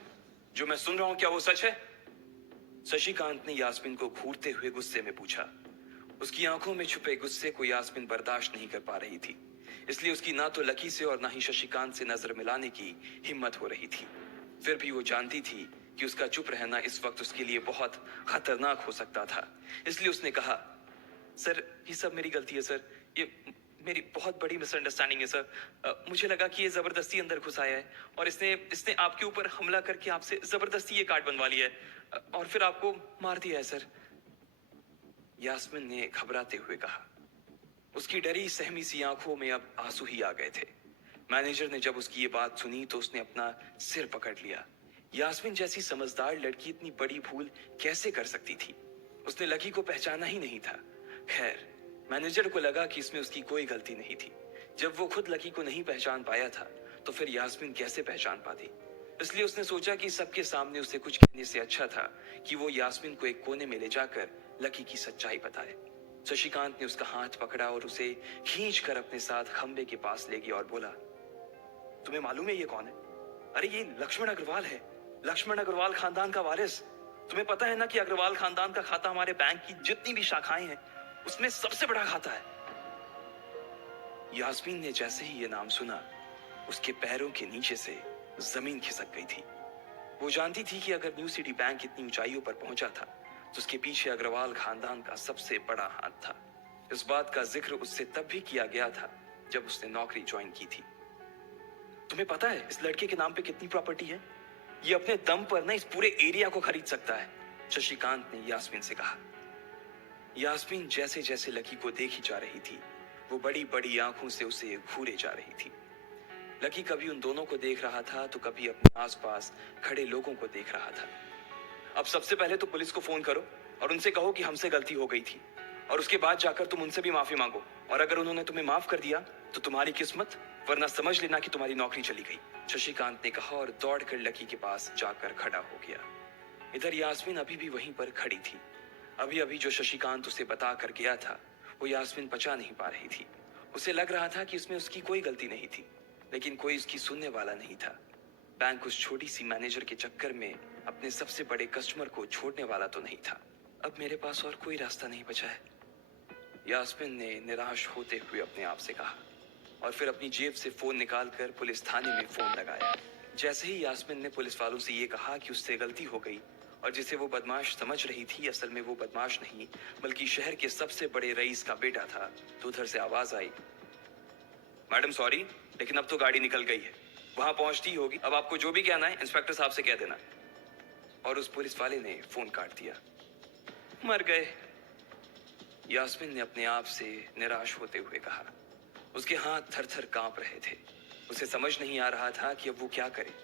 जो मैं सुन रहा हूं क्या वो सच है? शशिकांत ने यास्मीन को घूरते हुए गुस्से में पूछा। उसकी आंखों में छुपे गुस्से को यास्मीन बर्दाश्त नहीं कर पा रही थी, इसलिए उसकी ना तो लकी से और ना ही शशिकांत से नजर मिलाने की हिम्मत हो रही थी। फिर भी वो जानती थी कि उसका चुप रहना इस वक्त उसके लिए बहुत खतरनाक हो सकता था, इसलिए उसने कहा, सर ये सब मेरी गलती है सर, ये मेरी बहुत बड़ी मिसअंडरस्टैंडिंग है सर। मुझे लगा कि ये जबरदस्ती अंदर घुस आया है और इसने इसने आपके ऊपर हमला करके आपसे जबरदस्ती ये कार्ड बनवा लिया है, और फिर आपको मार दिया है सर। यास्मीन ने घबराते हुए कहा। उसकी डरी सहमी सी आंखों में अब आंसू ही आ गए थे। मैनेजर ने जब उसकी ये बात सुनी तो उसने अपना सिर पकड़ लिया। यास्मीन जैसी समझदार लड़की इतनी बड़ी भूल कैसे कर सकती थी? उसने लकी को पहचाना ही नहीं था। खैर, मैनेजर को लगा कि इसमें उसकी कोई गलती नहीं थी। जब वो खुद लकी को नहीं पहचान पाया था तो फिर यास्मीन कैसे पहचान पाती? इसलिए उसने सोचा कि सबके सामने उसे कुछ कहने से अच्छा था कि वो यास्मीन को एक कोने में ले जाकर लकी की सच्चाई बताए। शशिकांत ने उसका हाथ पकड़ा और उसे खींचकर अपने साथ खंबे के पास ले गया और बोला, तुम्हें मालूम है ये कौन है? अरे ये लक्ष्मण अग्रवाल है, लक्ष्मण अग्रवाल खानदान का वारिस। तुम्हें पता है ना कि अग्रवाल खानदान का खाता हमारे बैंक की जितनी भी शाखाएं हैं उसमें सबसे बड़ा खाता है। यास्मीन ने जैसे ही ये नाम सुना, उसके पैरों के नीचे से जमीन खिसक गई थी। वो जानती थी कि अगर न्यू सिटी बैंक इतनी ऊंचाइयों पर पहुंचा था तो उसके पीछे अग्रवाल खानदान का सबसे बड़ा हाथ था। इस बात का जिक्र उससे तब भी किया गया था जब उसने नौकरी ज्वाइन की थी। तुम्हें पता है इस लड़के के नाम पे कितनी प्रॉपर्टी है? ये अपने दम पर ना इस पूरे एरिया को खरीद सकता है, शशिकांत ने यास्मीन से कहा। यास्मीन जैसे जैसे लकी को देखी जा रही थी, वो बड़ी बड़ी आंखों से उसे घूरे जा रही थी। लकी कभी उन दोनों को देख रहा था तो कभी अपने आसपास खड़े लोगों को देख रहा था। अब सबसे पहले तो पुलिस को फोन करो और उनसे कहो कि हमसे गलती हो गई थी, और उसके बाद जाकर तुम उनसे भी माफी मांगो, और अगर उन्होंने तुम्हें माफ कर दिया तो तुम्हारी किस्मत, वरना समझ लेना कि तुम्हारी नौकरी चली गई, शशिकांत ने कहा और दौड़कर लकी के पास जाकर खड़ा हो गया। इधर यास्मीन अभी भी वहीं पर खड़ी थी। अभी अभी जो शशिकांत उसे बता कर गया था वो यास्मीन पचा नहीं पा रही थी। उसे लग रहा था कि इसमें उसकी कोई गलती नहीं थी, लेकिन कोई उसकी सुनने वाला नहीं था। बैंक उस छोटी सी मैनेजर के चक्कर में अपने सबसे बड़े कस्टमर को छोड़ने वाला तो नहीं था। अब मेरे पास और कोई रास्ता नहीं बचा है, यास्मीन ने निराश होते हुए अपने आप से कहा, और फिर अपनी जेब से फोन निकालकर पुलिस थाने में फोन लगाया। जैसे ही यास्मीन ने पुलिस वालों से ये कहा कि उससे गलती हो गई और जिसे वो बदमाश समझ रही थी असल में वो बदमाश नहीं बल्कि शहर के सबसे बड़े रईस का बेटा था, तो उधर से आवाज आई, मैडम सॉरी, लेकिन अब तो गाड़ी निकल गई है, वहां पहुंचती होगी, अब आपको जो भी कहना है इंस्पेक्टर साहब से कह देना। और उस पुलिस वाले ने फोन काट दिया। मर गए, यास्मीन ने अपने आप से निराश होते हुए कहा। उसके हाथ थर थर कांप रहे थे। उसे समझ नहीं आ रहा था कि अब वो क्या करे।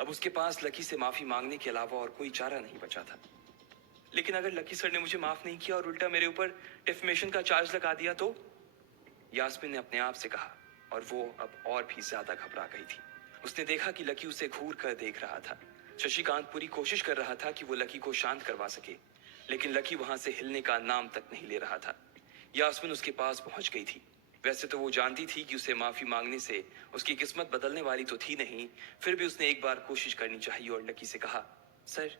अब उसके पास लकी से माफी मांगने के अलावा और कोई चारा नहीं बचा था। लेकिन अगर लकी सर ने मुझे माफ नहीं किया और उल्टा मेरे ऊपर डिफेमेशन का चार्ज लगा दिया तो, यास्मीन ने अपने आप से कहा, और वो अब और भी ज्यादा घबरा गई थी। उसने देखा कि लकी उसे घूर कर देख रहा था। शशिकांत पूरी कोशिश कर रहा था कि वो लकी को शांत करवा सके, लेकिन लकी वहां से हिलने का नाम तक नहीं ले रहा था। यास्मीन उसके पास पहुंच गई थी। वैसे तो वो जानती थी कि उसे माफी मांगने से उसकी किस्मत बदलने वाली तो थी नहीं, फिर भी उसने एक बार कोशिश करनी चाहिए और लकी से कहा, सर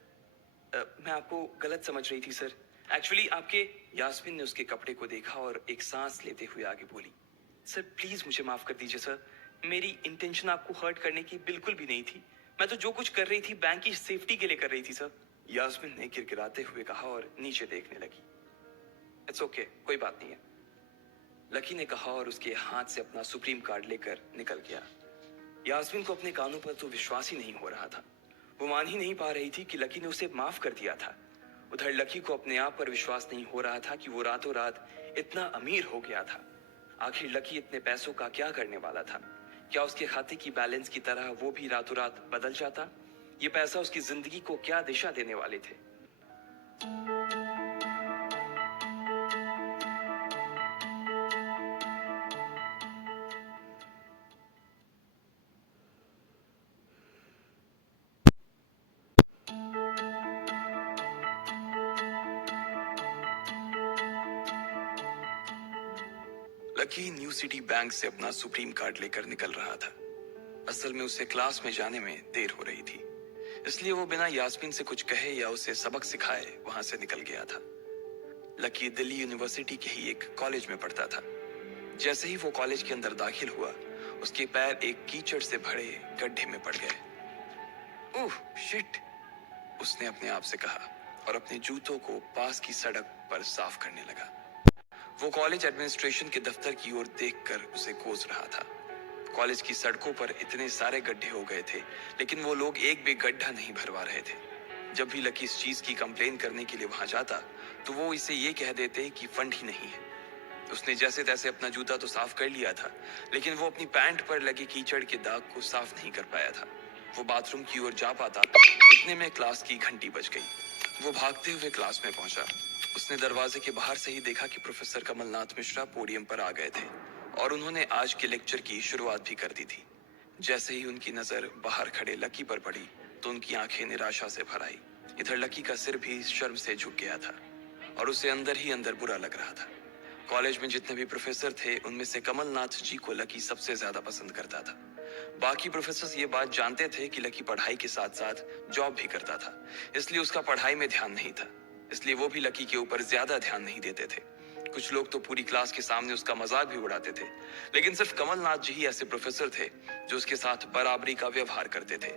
मैं आपको गलत समझ रही थी सर, एक्चुअली आपके। यास्मीन ने उसके कपड़े को देखा और एक सांस लेते हुए आगे बोली, सर प्लीज मुझे माफ कर दीजिए सर, मेरी इंटेंशन आपको हर्ट करने की बिल्कुल भी नहीं थी। मैं तो जो कुछ कर रही थी बैंक की सेफ्टी के लिए कर रही थी सर, यास्मीन ने गिड़गिड़ाते हुए कहा और नीचे देखने लगी। इट्स ओके, कोई बात नहीं है, लकी ने कहा और उसके हाथ से अपना सुप्रीम कार्ड लेकर निकल गया। यास्मीन को अपने कानों पर तो विश्वास ही नहीं हो रहा था। वो मान ही नहीं पा रही थी कि लकी ने उसे माफ कर दिया था। उधर लकी को अपने आप पर विश्वास नहीं हो रहा था कि वो रातों रात इतना अमीर हो गया था। आखिर लकी इतने पैसों का क्या करने वाला था? क्या उसके खाते की बैलेंस की तरह वो भी रातों रात बदल जाता? ये पैसा उसकी जिंदगी को क्या दिशा देने वाले थे? लकी न्यू सिटी बैंक से अपना सुप्रीम कार्ड लेकर निकल रहा था। असल में उसे क्लास में जाने में देर हो रही थी, इसलिए वो बिना यास्मीन से कुछ कहे या उसे सबक सिखाए वहां से निकल गया था। लकी दिल्ली यूनिवर्सिटी के ही एक कॉलेज में पढ़ता था। जैसे ही वो कॉलेज के अंदर दाखिल हुआ, उसके पैर एक कीचड़ से भरे गड्ढे में पड़ गए। ओह शिट, उसने अपने आप से कहा और अपने जूतों को पास की सड़क पर साफ करने लगा। वो कॉलेज एडमिनिस्ट्रेशन के दफ्तर की ओर देखकर उसे कोस रहा था। कॉलेज की सड़कों पर इतने सारे गड्ढे हो गए थे, लेकिन वो लोग एक भी गड्ढा नहीं भरवा रहे थे। जब भी लकी इस चीज की कंप्लेन करने के लिए वहां जाता, तो वो इसे ये कह देते कि फंड ही नहीं है। उसने जैसे तैसे अपना जूता तो साफ कर लिया था, लेकिन वो अपनी पैंट पर लगे कीचड़ के दाग को साफ नहीं कर पाया था। वो बाथरूम की ओर जा पाता, इतने में क्लास की घंटी बज गई। वो भागते हुए क्लास में पहुंचा। उसने दरवाजे के बाहर से ही देखा कि प्रोफेसर कमलनाथ मिश्रा पोडियम पर आ गए थे और उन्होंने आज के लेक्चर की शुरुआत भी कर दी थी। जैसे ही उनकी नजर बाहर खड़े लकी पर पड़ी, तो उनकी आंखें निराशा से भर आई। इधर लकी का सिर भी शर्म से झुक गया था और उसे अंदर ही अंदर बुरा लग रहा था। कॉलेज में जितने भी प्रोफेसर थे, उनमें से कमलनाथ जी को लकी सबसे ज्यादा पसंद करता था। बाकी प्रोफेसर ये बात जानते थे कि लकी पढ़ाई के साथ साथ जॉब भी करता था, इसलिए उसका पढ़ाई में ध्यान नहीं था। इसलिए वो भी लकी के ऊपर ज्यादा ध्यान नहीं देते थे। कुछ लोग तो पूरी क्लास के सामने उसका मजाक भी उड़ाते थे, लेकिन सिर्फ कमलनाथ जी ही ऐसे प्रोफेसर थे जो उसके साथ बराबरी का व्यवहार करते थे।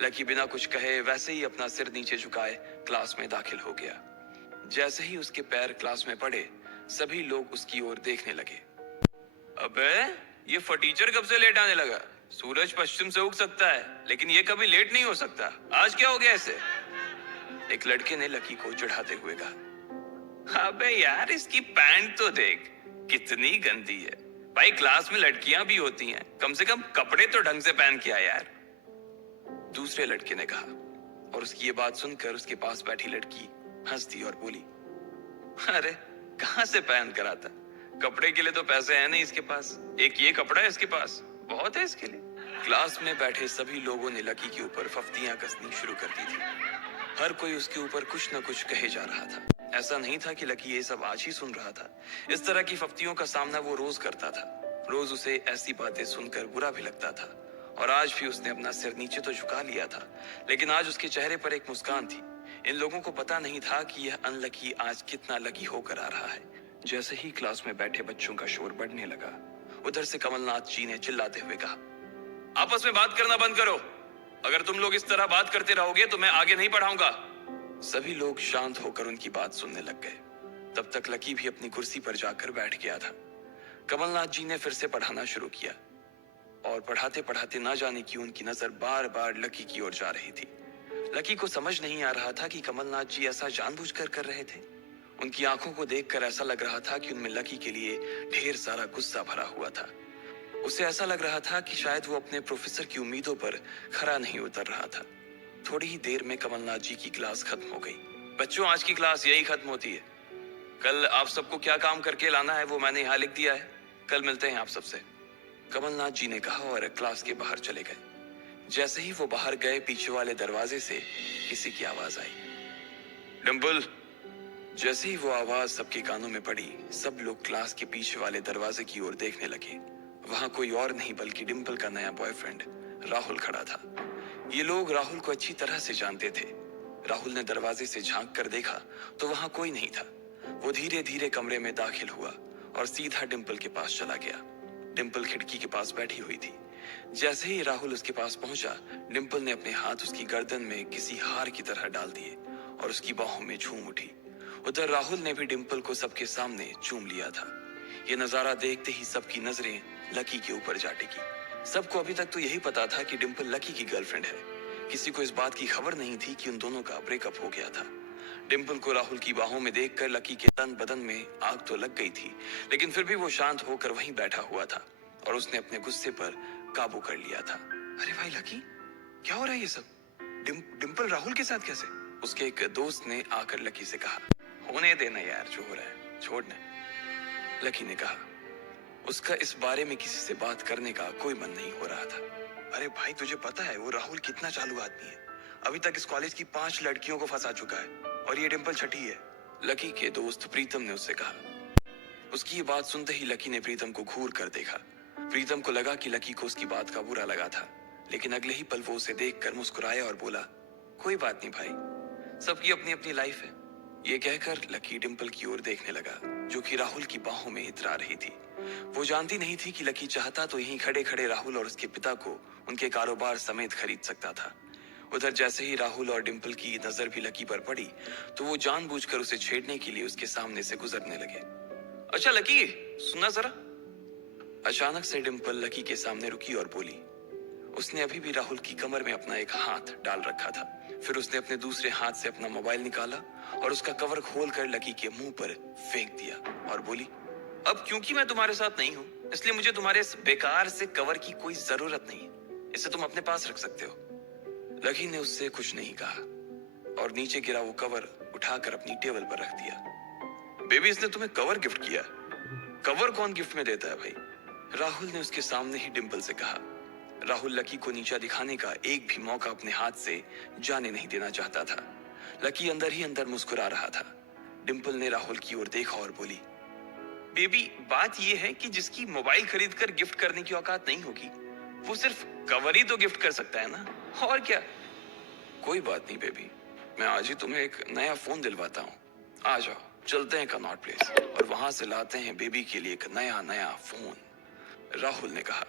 लकी बिना कुछ कहे वैसे ही अपना सिर नीचे झुकाए क्लास में दाखिल हो गया। जैसे ही उसके पैर क्लास में पड़े, सभी लोग उसकी ओर देखने लगे। अबे, ये फटीचर कब से लेट आने लगा? सूरज पश्चिम से उग सकता है, लेकिन ये कभी लेट नहीं हो सकता। आज क्या हो गया इसे? एक लड़के ने लकी को चिढ़ाते हुए कहा। अबे यार, इसकी पैंट तो देख, कितनी गंदी है। भाई, क्लास में लड़कियां भी होती हैं, कम से कम कपड़े तो ढंग से पहन के आ यार। दूसरे लड़के ने कहा, और उसकी ये बात सुनकर उसके पास बैठी लड़की हंस दी और बोली, अरे कहां से पहन कर आता? कपड़े के लिए तो पैसे हैं नहीं इसके पास। एक ये कपड़ा है इसके पास, बहुत है इसके लिए। क्लास में बैठे सभी लोगों ने लकी के ऊपर फफ्तियां कसनी शुरू कर दी थी। हर कोई उसके ऊपर कुछ न कुछ कहे जा रहा था। ऐसा नहीं था कि लकी ये सब आज ही सुन रहा था। इस तरह की फफ्तियों का सामना वो रोज करता था। रोज उसे ऐसी बातें सुनकर बुरा भी लगता था, और आज भी उसने अपना सिर नीचे तो झुका लिया था, लेकिन आज उसके चेहरे पर एक मुस्कान थी। इन लोगों को पता नहीं था कि यह अनलकी आज कितना लकी होकर आ रहा है। जैसे ही क्लास में बैठे बच्चों का शोर बढ़ने लगा, उधर से कमलनाथ जी ने चिल्लाते हुए कहा, आपस में बात करना बंद करो। अगर तुम लोग इस तरह बात करते रहोगे तो मैं आगे नहीं पढ़ाऊंगा। सभी लोग शांत होकर उनकी बात सुनने लग गए। तब तक लकी भी अपनी कुर्सी पर जाकर बैठ गया था। कमलनाथ जी ने फिर से पढ़ाना शुरू किया, और पढ़ाते पढ़ाते ना जाने क्यों उनकी नजर बार बार लकी की ओर जा रही थी। लकी को समझ नहीं आ रहा था कि कमलनाथ जी ऐसा जानबूझकर कर रहे थे। उनकी आंखों को देखकर ऐसा लग रहा था कि उनमें लकी के लिए ढेर सारा गुस्सा भरा हुआ था। उसे ऐसा लग रहा था कि शायद वो अपने प्रोफेसर की उम्मीदों पर खरा नहीं उतर रहा था। थोड़ी ही देर में कमलनाथ जी की क्लास खत्म हो गई। बच्चों, आज की क्लास यही खत्म होती है। कल आप सबको क्या काम करके लाना है वो मैंने यहाँ लिख दिया है। कल मिलते हैं आप सबसे, कमलनाथ जी ने कहा और क्लास के बाहर चले गए। जैसे ही वो बाहर गए, पीछे वाले दरवाजे से किसी की आवाज आई, डिंपल। जैसे ही वो आवाज सबके कानों में पड़ी, सब लोग क्लास के पीछे वाले दरवाजे की ओर देखने लगे। वहां कोई और नहीं बल्कि डिंपल का नया बॉयफ्रेंड राहुल खड़ा था। ये लोग राहुल को अच्छी तरह से जानते थे। राहुल ने दरवाजे से झांक कर देखा तो वहां कोई नहीं था। वो धीरे धीरे कमरे में दाखिल हुआ और सीधा डिंपल के पास चला गया। डिंपल खिड़की के पास बैठी हुई थी। जैसे ही राहुल उसके पास पहुंचा, डिंपल ने अपने हाथ उसकी गर्दन में किसी हार की तरह डाल दिए और उसकी बाहों में झूम उठी। उधर राहुल ने भी डिंपल को सबके सामने चूम लिया था। ये नजारा देखते ही सबकी नजरें लकी के ऊपर जा टिकी। सबको अभी तक तो यही पता था कि डिंपल लकी की गर्लफ्रेंड है। किसी को इस बात की खबर नहीं थी कि उन दोनों का ब्रेकअप हो गया था। डिंपल को राहुल की बाहों में देखकर लकी के तन बदन में आग तो लग गई थी, लेकिन फिर भी वो शांत होकर वहीं बैठा हुआ था और उसने अपने गुस्से पर काबू कर लिया था। अरे भाई लकी, क्या हो रहा है ये सब? डिंपल राहुल के साथ कैसे? उसके एक दोस्त ने आकर लकी से कहा। होने देना यार, जो हो रहा है छोड़ना, लकी ने कहा। उसका इस बारे में किसी से बात करने का कोई मन नहीं हो रहा था। अरे भाई, तुझे पता है वो राहुल कितना चालू आदमी है? अभी तक इस कॉलेज की 5 लड़कियों को फंसा चुका है और ये डिंपल छठी है, लकी के दोस्त प्रीतम ने उससे कहा। उसकी ये बात सुनते ही लकी ने प्रीतम को घूर कर देखा। प्रीतम को लगा कि लकी को उसकी बात का बुरा लगा था, लेकिन अगले ही पल वो उसे देखकर मुस्कुराया और बोला, कोई बात नहीं भाई, सबकी अपनी अपनी लाइफ है। ये कहकर लकी डिम्पल की ओर देखने लगा, जो कि राहुल की बाहों में इतरा रही थी। वो जानती नहीं थी कि लकी चाहता तो यहीं खड़े खड़े राहुल और उसके पिता को उनके कारोबार समेत खरीद सकता था। उधर जैसे ही राहुल और डिम्पल की नजर भी लकी पर पड़ी, तो वो जानबूझकर उसे छेड़ने के लिए उसके सामने से गुजरने लगे। अच्छा लकी, सुनना जरा। अचानक से डिम्पल लकी के सामने रुकी और बोली। उसने अभी भी राहुल की कमर में अपना एक हाथ डाल रखा था। फिर उसने अपने दूसरे हाथ से अपना मोबाइल निकाला और उसका कवर खोलकर लकी के मुंह पर फेंक दिया और बोली, अब क्योंकि मैं तुम्हारे साथ नहीं हूं, इसलिए मुझे तुम्हारे इस बेकार से कवर की कोई जरूरत नहीं है। इसे तुम अपने पास रख सकते हो। लकी ने उससे कुछ नहीं कहा और नीचे गिरा वो कवर उठाकर अपनी टेबल पर रख दिया। बेबी, इसने तुम्हें कवर गिफ्ट किया? कवर कौन गिफ्ट में देता है भाई? राहुल ने उसके सामने ही डिम्पल से कहा। राहुल लकी को नीचा दिखाने का एक भी मौका अपने हाथ से जाने नहीं देना चाहता था। लकी अंदर ही अंदर मुस्कुरा रहा था। डिम्पल ने राहुल की ओर देखा और बोली, बेबी, बात यह है कि जिसकी मोबाइल खरीदकर गिफ्ट करने की औकात नहीं होगी, वो सिर्फ कवर ही तो गिफ्ट कर सकता है ना, और क्या। कोई बात नहीं बेबी, मैं आज ही तुम्हें एक नया फोन दिलवाता हूँ। आ जाओ, चलते हैं कनॉट प्लेस और वहां से लाते हैं बेबी के लिए एक नया फोन, राहुल ने कहा।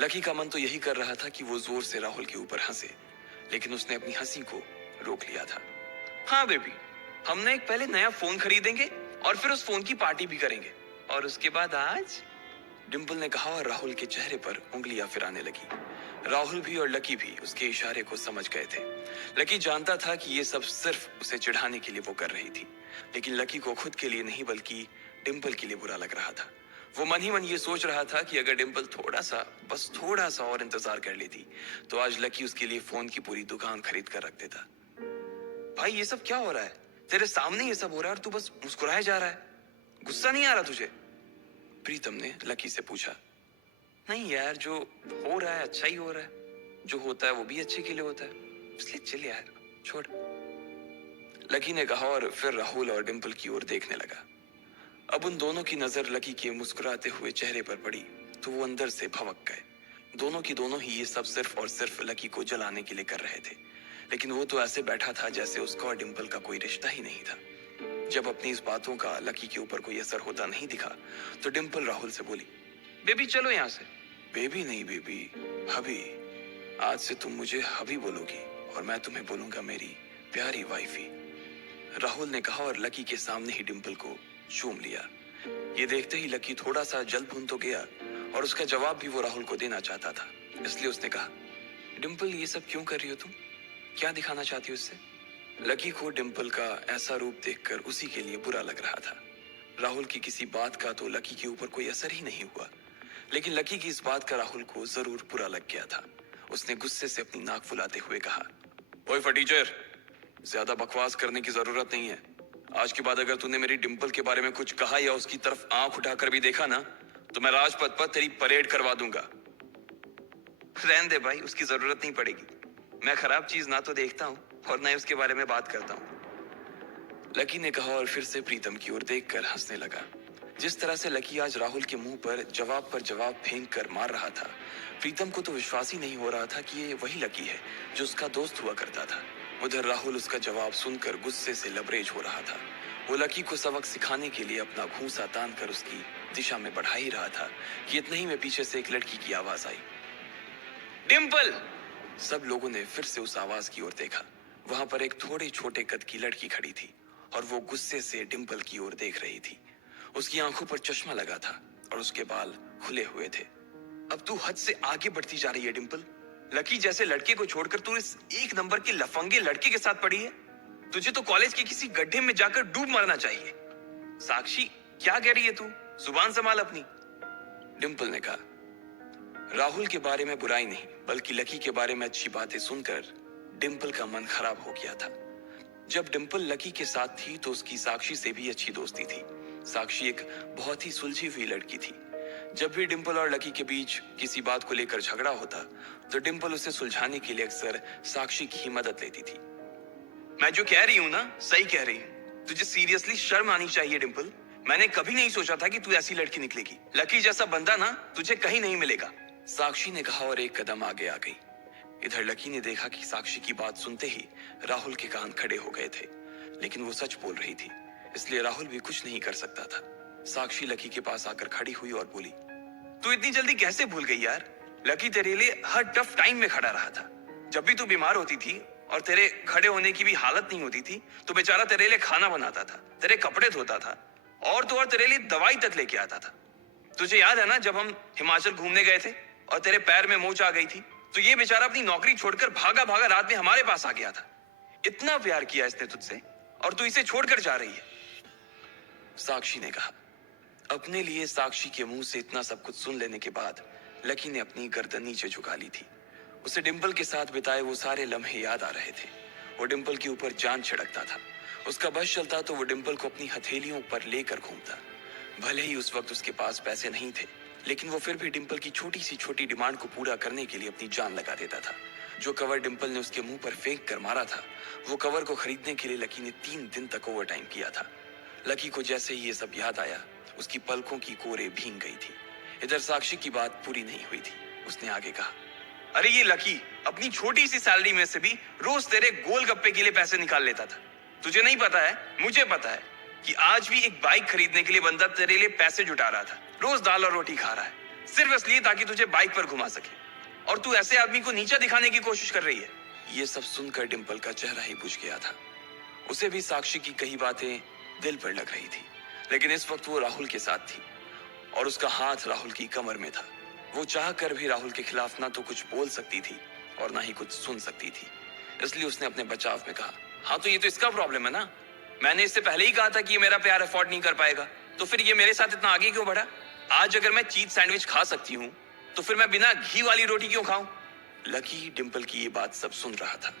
लकी का मन तो यही कर रहा था कि वो जोर से राहुल के ऊपर हंसे, लेकिन उसने अपनी हंसी को रोक लिया था। हाँ बेबी, हमने एक पहले नया फोन खरीदेंगे और फिर उस फोन की पार्टी भी करेंगे, और उसके बाद आज, डिम्पल ने कहा और राहुल के चेहरे पर उंगलियां फिराने लगी। राहुल भी और लकी भी उसके इशारे को समझ गए थे। लकी जानता था कि ये सब सिर्फ उसे चिढ़ाने के लिए वो कर रही थी, लेकिन लकी को खुद के लिए नहीं बल्कि डिम्पल के लिए बुरा लग रहा था। वो मन ही मन ये सोच रहा था कि अगर डिम्पल बस थोड़ा सा और इंतजार कर लेती, तो आज लकी उसके लिए फोन की पूरी दुकान खरीद कर रख देता। भाई, ये सब क्या हो रहा है? तेरे सामने ये सब हो रहा है और तू बस मुस्कुराए जा रहा है। गुस्सा नहीं आ रहा तुझे? प्रीतम ने लकी से पूछा। नहीं यार, जो हो रहा है अच्छा ही हो रहा है। जो होता है वो भी अच्छे के लिए होता है, इसलिए चिल यार, छोड़, लकी ने कहा और फिर राहुल और डिम्पल की ओर देखने लगा। अब उन दोनों की नजर लकी के मुस्कुराते हुए चेहरे पर पड़ी तो वो अंदर से भवक गए। दोनों की दोनों ही ये सब सिर्फ और सिर्फ लकी को जलाने के लिए कर रहे थे, लेकिन वो तो ऐसे बैठा था जैसे उसका और डिम्पल का कोई रिश्ता ही नहीं था। जब अपनी इस बातों का लकी के ऊपर कोई असर होता नहीं दिखा, तो डिम्पल राहुल से बोली, बेबी चलो यहाँ से। बेबी नहीं बेबी, हबी। आज से तुम मुझे हबी बोलोगी और मैं तुम्हें बोलूंगा मेरी प्यारी वाइफी, राहुल ने कहा और लकी के सामने ही डिम्पल को चूम लिया। ये देखते ही लकी थोड़ा सा जल भून तो गया और उसका जवाब भी वो राहुल को देना चाहता था, इसलिए उसने कहा, डिम्पल ये सब क्यों कर रही हो तुम? क्या दिखाना चाहती हो इससे? लकी को डिम्पल का ऐसा रूप देखकर उसी के लिए बुरा लग रहा था। राहुल की किसी बात का तो लकी के ऊपर कोई असर ही नहीं हुआ, लेकिन लकी की इस बात का राहुल को जरूर बुरा लग गया था। उसने गुस्से से अपनी नाक फुलाते हुए कहा, ओए फटीचर, ज्यादा बकवास करने की जरूरत नहीं है। आज के बाद अगर तूने मेरी डिम्पल के बारे में कुछ कहा या उसकी तरफ आंख उठाकर भी देखा ना, तो मैं राजपथ पर तेरी परेड करवा दूंगा। रहने दे भाई, उसकी जरूरत नहीं पड़ेगी। मैं खराब चीज ना तो देखता हूँ और ना ही उसके बारे में बात करता हूँ, लकी ने कहा और फिर से प्रीतम की ओर देखकर हंसने लगा। जिस तरह से लकी आज राहुल के मुंह पर जवाब फेंक कर मार रहा था, प्रीतम को तो विश्वास ही नहीं हो रहा था कि ये वही लकी है जो उसका दोस्त हुआ करता था। उधर राहुल उसका जवाब सुनकर गुस्से से लबरेज हो रहा था। वो लकी को सबक सिखाने के लिए अपना घूंसा तान कर उसकी दिशा में बढ़ा ही रहा था कि इतने ही में पीछे से एक लड़की की आवाज आई, डिम्पल। सब लोगों ने फिर से उस आवाज की ओर देखा। वहां पर एक थोड़े छोटे कद की लड़की खड़ी थी और वो गुस्से से डिम्पल की ओर देख रही थी। उसकी आंखों पर चश्मा लगा था और उसके बाल खुले हुए थे। अब तू हद से आगे बढ़ती जा रही है डिम्पल। लकी जैसे लड़के को छोड़कर तू इस एक नंबर के लफंगे लड़के के साथ पड़ी है। तुझे तो कॉलेज के किसी गड्ढे में जाकर डूब मरना चाहिए। साक्षी, क्या कह रही है तू? जुबान संभाल अपनी, डिम्पल ने कहा। राहुल के बारे में बुराई नहीं बल्कि लकी के बारे में अच्छी बातें सुनकर डिम्पल का मन खराब हो गया था। जब डिम्पल लकी के साथ थी तो उसकी साक्षी से भी अच्छी दोस्ती थी। साक्षी एक बहुत ही सुलझी हुई लड़की थी। जब भी डिम्पल और लकी के बीच किसी बात को लेकर झगड़ा होता, तो डिम्पल उसे सुलझाने के लिए अक्सर साक्षी की ही मदद लेती थी। मैं जो कह रही हूँ ना, सही कह रही हूँ। तुझे सीरियसली शर्म आनी चाहिए डिम्पल। मैंने कभी नहीं सोचा था कि तू ऐसी लड़की निकलेगी। लकी जैसा बंदा ना तुझे कहीं नहीं मिलेगा, साक्षी ने कहा और एक कदम आगे आ गई। इधर लकी ने देखा कि साक्षी की बात सुनते ही राहुल के कान खड़े हो गए थे। लेकिन वो सच बोल रही थी, इसलिए राहुल भी कुछ नहीं कर सकता था। साक्षी लकी के पास आकर खड़ी हुई और बोली, तू इतनी जल्दी कैसे भूल गई यार? लकी तेरे लिए हर टफ टाइम में खड़ा रहा था। जब भी तू बीमार होती थी और तेरे खड़े होने की भी हालत नहीं होती थी, तो बेचारा तेरे लिए खाना बनाता था, तेरे कपड़े धोता था और तो और तेरे लिए दवाई तक लेके आता था। तुझे याद है ना जब हम हिमाचल घूमने गए थे और तेरे पैर में मोच आ गई थी, तो ये बेचारा अपनी नौकरी छोड़कर भागा भागा रात में हमारे पास आ गया था। इतना प्यार किया इसने तुझसे और तू इसे छोड़कर जा रही है। साक्षी ने कहा। अपने लिए साक्षी के मुंह से इतना सब कुछ सुन लेने के बाद लकी ने अपनी गर्दन नीचे झुका ली थी। उसे डिंपल के साथ बिताए वो सारे लम्हे याद आ रहे थे। वो डिंपल के ऊपर जान छिड़कता था। उसका बस चलता तो वो डिंपल को अपनी हथेलियों पर लेकर घूमता। भले ही उस वक्त उसके पास पैसे नहीं थे, लेकिन वो फिर भी डिंपल की छोटी सी छोटी डिमांड को पूरा करने के लिए अपनी जान लगा देता था। जो कवर डिंपल ने उसके मुंह पर फेंक कर मारा था, वो कवर को खरीदने के लिए लकी ने 3 दिन तक ओवर टाइम किया था। लकी को जैसे ही ये सब याद आया, उसकी पलकों की कोरे भीग गई थी। इधर साक्षी की बात पूरी नहीं हुई थी। उसने आगे कहा, अरे ये लकी अपनी छोटी सी सैलरी में से भी रोज तेरे गोलगप्पे के लिए पैसे निकाल लेता था। तुझे नहीं पता है, मुझे पता है कि आज भी एक बाइक खरीदने के लिए बंदा तेरे लिए पैसे जुटा रहा था। रोज दाल और रोटी खा रहा है, सिर्फ इसलिए ताकि तुझे बाइक पर घुमा सके, और तू ऐसे आदमी को नीचा दिखाने की कोशिश कर रही है। ये सब सुनकर डिंपल का चेहरा ही बुझ गया था। उसे भी साक्षी की कही बातें दिल पर लग रही थी, लेकिन इस वक्त वो राहुल के साथ थी और उसका हाथ राहुल की कमर में था। वो चाह कर भी राहुल के खिलाफ ना तो कुछ बोल सकती थी और ना ही कुछ सुन सकती थी। इसलिए उसने अपने बचाव में कहा, हाँ तो ये तो इसका प्रॉब्लम है ना। मैंने इससे पहले ही कहा था कि ये मेरा प्यार अफोर्ड नहीं कर पाएगा, तो फिर ये मेरे साथ इतना आगे क्यों बढ़ा? आज अगर मैं चीज सैंडविच खा सकती हूँ, तो फिर मैं बिना घी वाली रोटी क्यों खाऊं? लकी डिंपल की ये बात सब सुन रहा था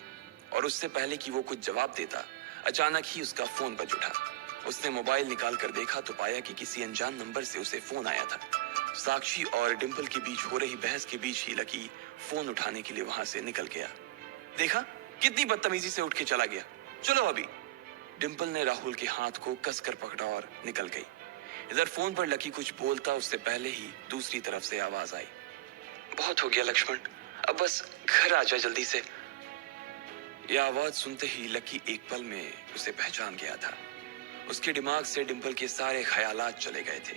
और उससे पहले कि वो कुछ जवाब देता, अचानक ही उसका फोन बज उठा। उसने मोबाइल निकाल कर देखा तो पाया कि किसी अनजान नंबर से उसे फोन आया था। साक्षी और डिंपल के बीच हो रही बहस के बीच ही लकी फोन उठाने के लिए वहां से निकल गया। देखा कितनी बदतमीजी से उठ के चला गया। चलो अभी। डिंपल ने राहुल के हाथ को कसकर पकड़ा और निकल गई। इधर फोन पर लकी कुछ बोलता उससे पहले ही दूसरी तरफ से आवाज आई, बहुत हो गया लक्ष्मण, अब बस घर आ जा जल्दी से। यह आवाज सुनते ही लकी एक पल में उसे पहचान गया था। उसके दिमाग से डिंपल के सारे ख्यालात चले गए थे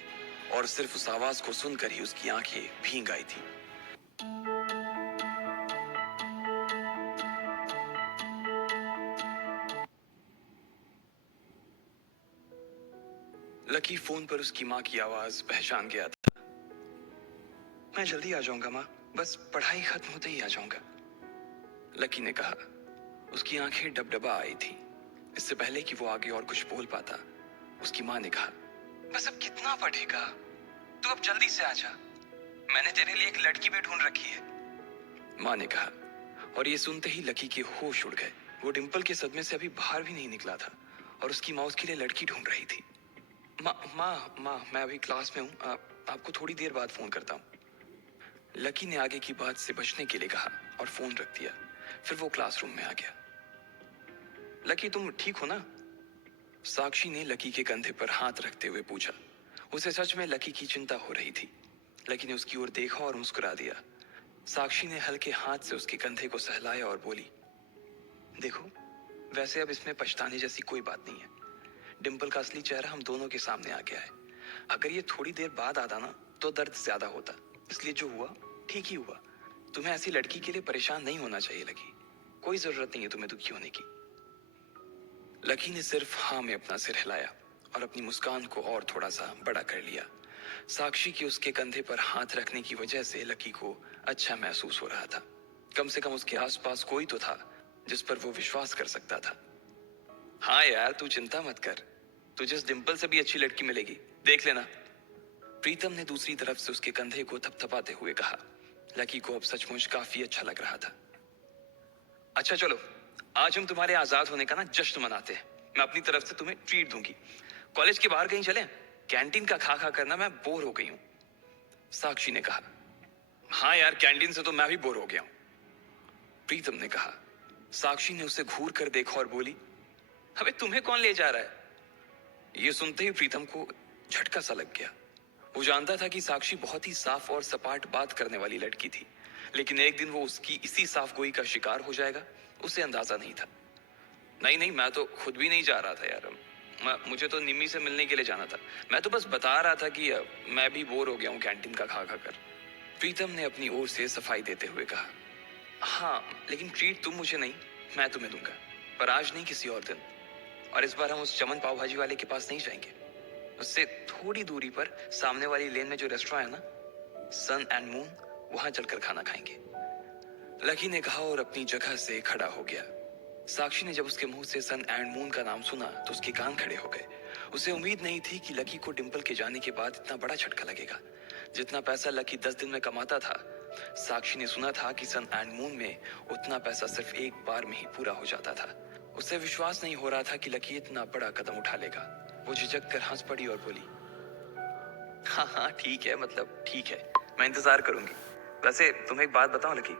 और सिर्फ उस आवाज को सुनकर ही उसकी आंखें भीग आई थी। लकी फोन पर उसकी माँ की आवाज पहचान गया था। मैं जल्दी आ जाऊंगा माँ, बस पढ़ाई खत्म होते ही आ जाऊंगा, लकी ने कहा। उसकी आंखें डबडबा आई थी। इससे पहले कि वो आगे और कुछ बोल पाता, उसकी माँ ने कहा, बस अब कितना पढ़ेगा, तू अब जल्दी से आ जा, मैंने तेरे लिए एक लड़की भी ढूंढ रखी है, माँ ने कहा। और ये सुनते ही लकी के होश उड़ गए। वो डिंपल के सदमे से अभी बाहर भी नहीं निकला था और उसकी माँ उसके लिए लड़की ढूंढ रही थी। माँ मैं अभी क्लास में हूँ, आपको थोड़ी देर बाद फोन करता हूँ, लकी ने आगे की बात से बचने के लिए कहा और फोन रख दिया। फिर वो क्लासरूम में आ गया। लकी तुम ठीक हो ना? साक्षी ने लकी के कंधे पर हाथ रखते हुए पूछा। उसे सच में लकी की चिंता हो रही थी। लकी ने उसकी ओर देखा और मुस्कुरा दिया। साक्षी ने हल्के हाथ से उसके कंधे को सहलाया और बोली, देखो वैसे अब इसमें पछताने जैसी कोई बात नहीं है। डिंपल का असली चेहरा हम दोनों के सामने आ गया है। अगर ये थोड़ी देर बाद आता ना तो दर्द ज्यादा होता, इसलिए जो हुआ ठीक ही हुआ। तुम्हें ऐसी लड़की के लिए परेशान नहीं होना चाहिए लकी, कोई जरूरत नहीं है तुम्हें दुखी होने की। लकी ने सिर्फ हाँ में अपना सिर हिलाया और अपनी मुस्कान को और थोड़ा सा बड़ा कर लिया। साक्षी की उसके कंधे पर हाथ रखने की वजह से लकी को अच्छा महसूस हो रहा था। कम से कम उसके आसपास कोई तो था जिस पर वो विश्वास कर सकता था। हाँ यार तू चिंता मत कर, तुझे इस डिंपल से भी अच्छी लड़की मिलेगी, देख लेना, प्रीतम ने दूसरी तरफ से उसके कंधे को थपथपाते हुए कहा। लकी को अब सचमुच काफी अच्छा लग रहा था। अच्छा चलो, आज हम तुम्हारे आजाद होने का ना जश्न मनाते हैं। मैं अपनी तरफ से तुम्हें ट्रीट दूंगी। कॉलेज के बाहर कहीं चलें? कैंटीन का खा खा करना मैं बोर हो गई हूँ, साक्षी ने कहा। हाँ यार कैंटीन से तो मैं भी बोर हो गया हूँ, प्रीतम ने कहा। साक्षी ने उसे घूर कर देखा और बोली, अबे तुम्हें कौन ले जा रहा है? ये सुनते ही प्रीतम को झटका सा लग गया। वो जानता था कि साक्षी बहुत ही साफ और सपाट बात करने वाली लड़की थी, लेकिन एक दिन वो उसकी इसी साफ गोई का शिकार हो जाएगा, उसे अंदाजा नहीं था। नहीं नहीं, मैं तो खुद भी नहीं जा रहा था यार। मुझे तो निम्मी से मिलने के लिए जाना था। मैं तो बस बता रहा था कि मैं भी बोर हो गया हूँ कैंटीन का खा खा कर। प्रीतम ने अपनी ओर से सफाई देते हुए कहा। हाँ, लेकिन ट्रीट तुम मुझे नहीं, मैं तुम्हें दूंगा। पर आज नहीं, किसी और दिन। और इस बार हम उस चमन पाव भाजी वाले के पास नहीं जाएंगे। उससे थोड़ी दूरी पर सामने वाली लेन में जो रेस्टोरेंट है ना, सन एंड मून, वहां चलकर खाना खाएंगे। लकी ने कहा और अपनी जगह से खड़ा हो गया। साक्षी ने जब उसके मुंह से सन एंड मून का नाम सुना तो उसके कान खड़े हो गए। उसे उम्मीद नहीं थी कि लकी को डिंपल के जाने के बाद इतना बड़ा झटका लगेगा। जितना पैसा लकी 10 दिन में कमाता था, साक्षी ने सुना था कि सन एंड मून में उतना पैसा सिर्फ एक बार में ही पूरा हो जाता था। उसे विश्वास नहीं हो रहा था कि लकी इतना बड़ा कदम उठा लेगा। वो झिझक कर हंस पड़ी और बोली, हाँ हाँ ठीक है, मतलब ठीक है, मैं इंतजार करूंगी। वैसे तुम्हें एक बात बताऊं लकी,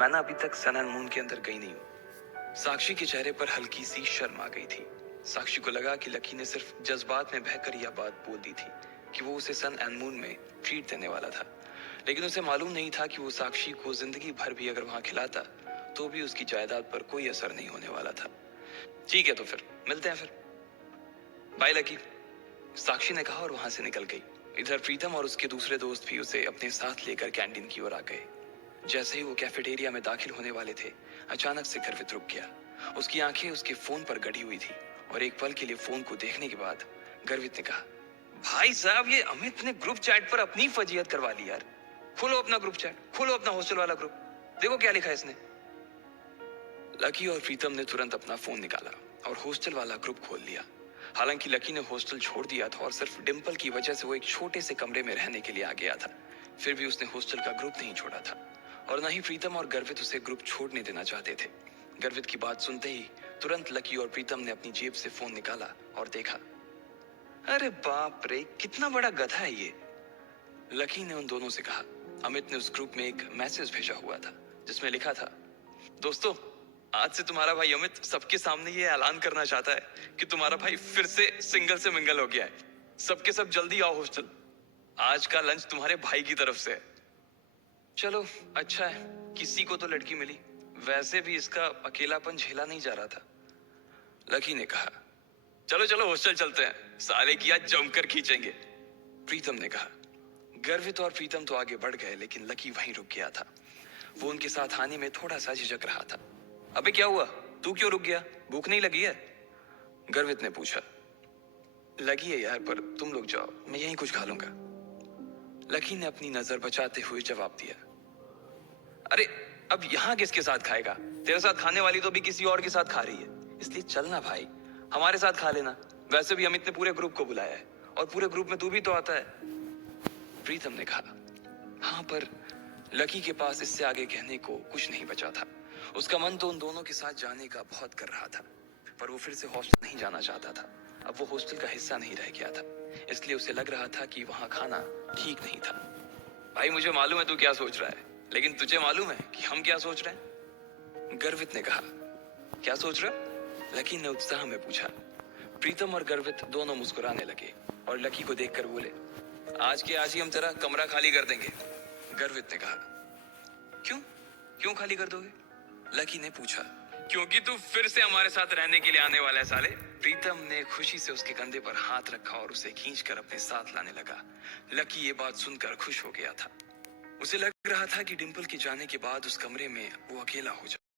मैं ना अभी तक सन एंड मून के अंदर गई नहीं हूँ। साक्षी के चेहरे पर हल्की सी शर्म आ गई थी। साक्षी को लगा कि लकी ने सिर्फ जज्बात में बहकर यह बात बोल दी थी कि वो उसे सन एंड मून में ट्रीट देने वाला था। लेकिन उसे मालूम नहीं था कि वो साक्षी को जिंदगी भर भी अगर वहां खिलाता तो भी उसकी जायदाद पर कोई असर नहीं होने वाला था। ठीक है, तो फिर मिलते हैं फिर। बाय लकी, साक्षी ने कहा और वहां से निकल गई। इधर प्रीतम और उसके दूसरे दोस्त भी उसे अपने साथ लेकर कैंटीन की ओर आ गए। जैसे ही वो कैफेटेरिया में दाखिल होने वाले थे, अचानक से गर्वित रुक गया। उसकी आंखें उसके फोन पर गड़ी हुई थी और एक पल के लिए फोन को देखने के बाद गर्वित ने कहा, भाई साहब, ये अमित ने ग्रुप चैट पर अपनी फजीयत करवा ली यार। खोलो अपना ग्रुप चैट, खोलो अपना हॉस्टल वाला ग्रुप, देखो क्या लिखा है इसने। लकी और प्रीतम ने तुरंत अपना फोन निकाला और हॉस्टल वाला ग्रुप खोल लिया। हालांकि लकी ने हॉस्टल छोड़ दिया था और सिर्फ डिंपल की वजह से वो एक छोटे से कमरे में रहने के लिए आ गया था, फिर भी उसने हॉस्टल का ग्रुप नहीं छोड़ा था। और न ही प्रीतम और गर्वित उसे ग्रुप छोड़ने देना चाहते थे। गर्वित की बात सुनते ही तुरंत लकी और प्रीतम ने अपनी जेब से फोन निकाला और देखा। अरे बाप रे, कितना बड़ा गधा है ये। लकी ने उन दोनों से कहा। अमित ने उस ग्रुप में एक मैसेज भेजा हुआ था जिसमें लिखा था, दोस्तों, आज से तुम्हारा भाई अमित सबके सामने ये ऐलान करना चाहता है कि तुम्हारा भाई फिर से सिंगल से मिंगल हो गया है। सबके सब जल्दी आओ हॉस्टल। आज का लंच तुम्हारे भाई की तरफ से है। चलो अच्छा है, किसी को तो लड़की मिली। वैसे भी इसका अकेलापन झेला नहीं जा रहा था। लकी ने कहा, चलो चलो हॉस्टल चलते हैं, साले की आज जमकर खींचेंगे। प्रीतम ने कहा। गर्वित और प्रीतम तो आगे बढ़ गए, लेकिन लकी वहीं रुक गया था। वो उनके साथ आने में थोड़ा सा झिझक रहा था। अबे क्या हुआ, तू क्यों रुक गया, भूख नहीं लगी है? गर्वित ने पूछा। लगी है यार, पर तुम लोग जाओ, मैं यहीं कुछ खा लूंगा। लकी ने अपनी नजर बचाते हुए जवाब दिया। अरे अब यहाँ किसके साथ खाएगा? तेरे साथ खाने वाली तो अभी किसी और के साथ खा रही है, इसलिए चलना भाई, हमारे साथ खा लेना। वैसे भी अमित ने पूरे ग्रुप को बुलाया है और पूरे ग्रुप में तू भी तो आता है। प्रीतम ने कहा। हाँ, पर लकी के पास इससे आगे कहने को कुछ नहीं बचा था। उसका मन तो उन दोनों के साथ जाने का बहुत कर रहा था, पर वो फिर से हॉस्टल नहीं जाना चाहता था। अब वो हॉस्टल का हिस्सा नहीं रह गया था, इसलिए उसे लग रहा था कि वहां खाना ठीक नहीं था। भाई मुझे मालूम है तू क्या सोच रहा है, लेकिन तुझे मालूम है कि हम क्या सोच रहे हैं? गर्वित ने कहा। क्या सोच रहे हो? लकी ने उत्साह में पूछा। प्रीतम और गर्वित दोनों मुस्कुराने लगे और लकी को देखकर बोले, आज के आज ही हम तेरा कमरा खाली कर देंगे। गर्वित ने कहा। क्यों क्यों खाली कर दोगे? लकी ने पूछा। क्योंकि तू फिर से हमारे साथ रहने के लिए आने वाला है साले। प्रीतम ने खुशी से उसके कंधे पर हाथ रखा और उसे खींचकर अपने साथ लाने लगा। लकी ये बात सुनकर खुश हो गया था। उसे लग रहा था कि डिंपल के जाने के बाद उस कमरे में वो अकेला हो जाए।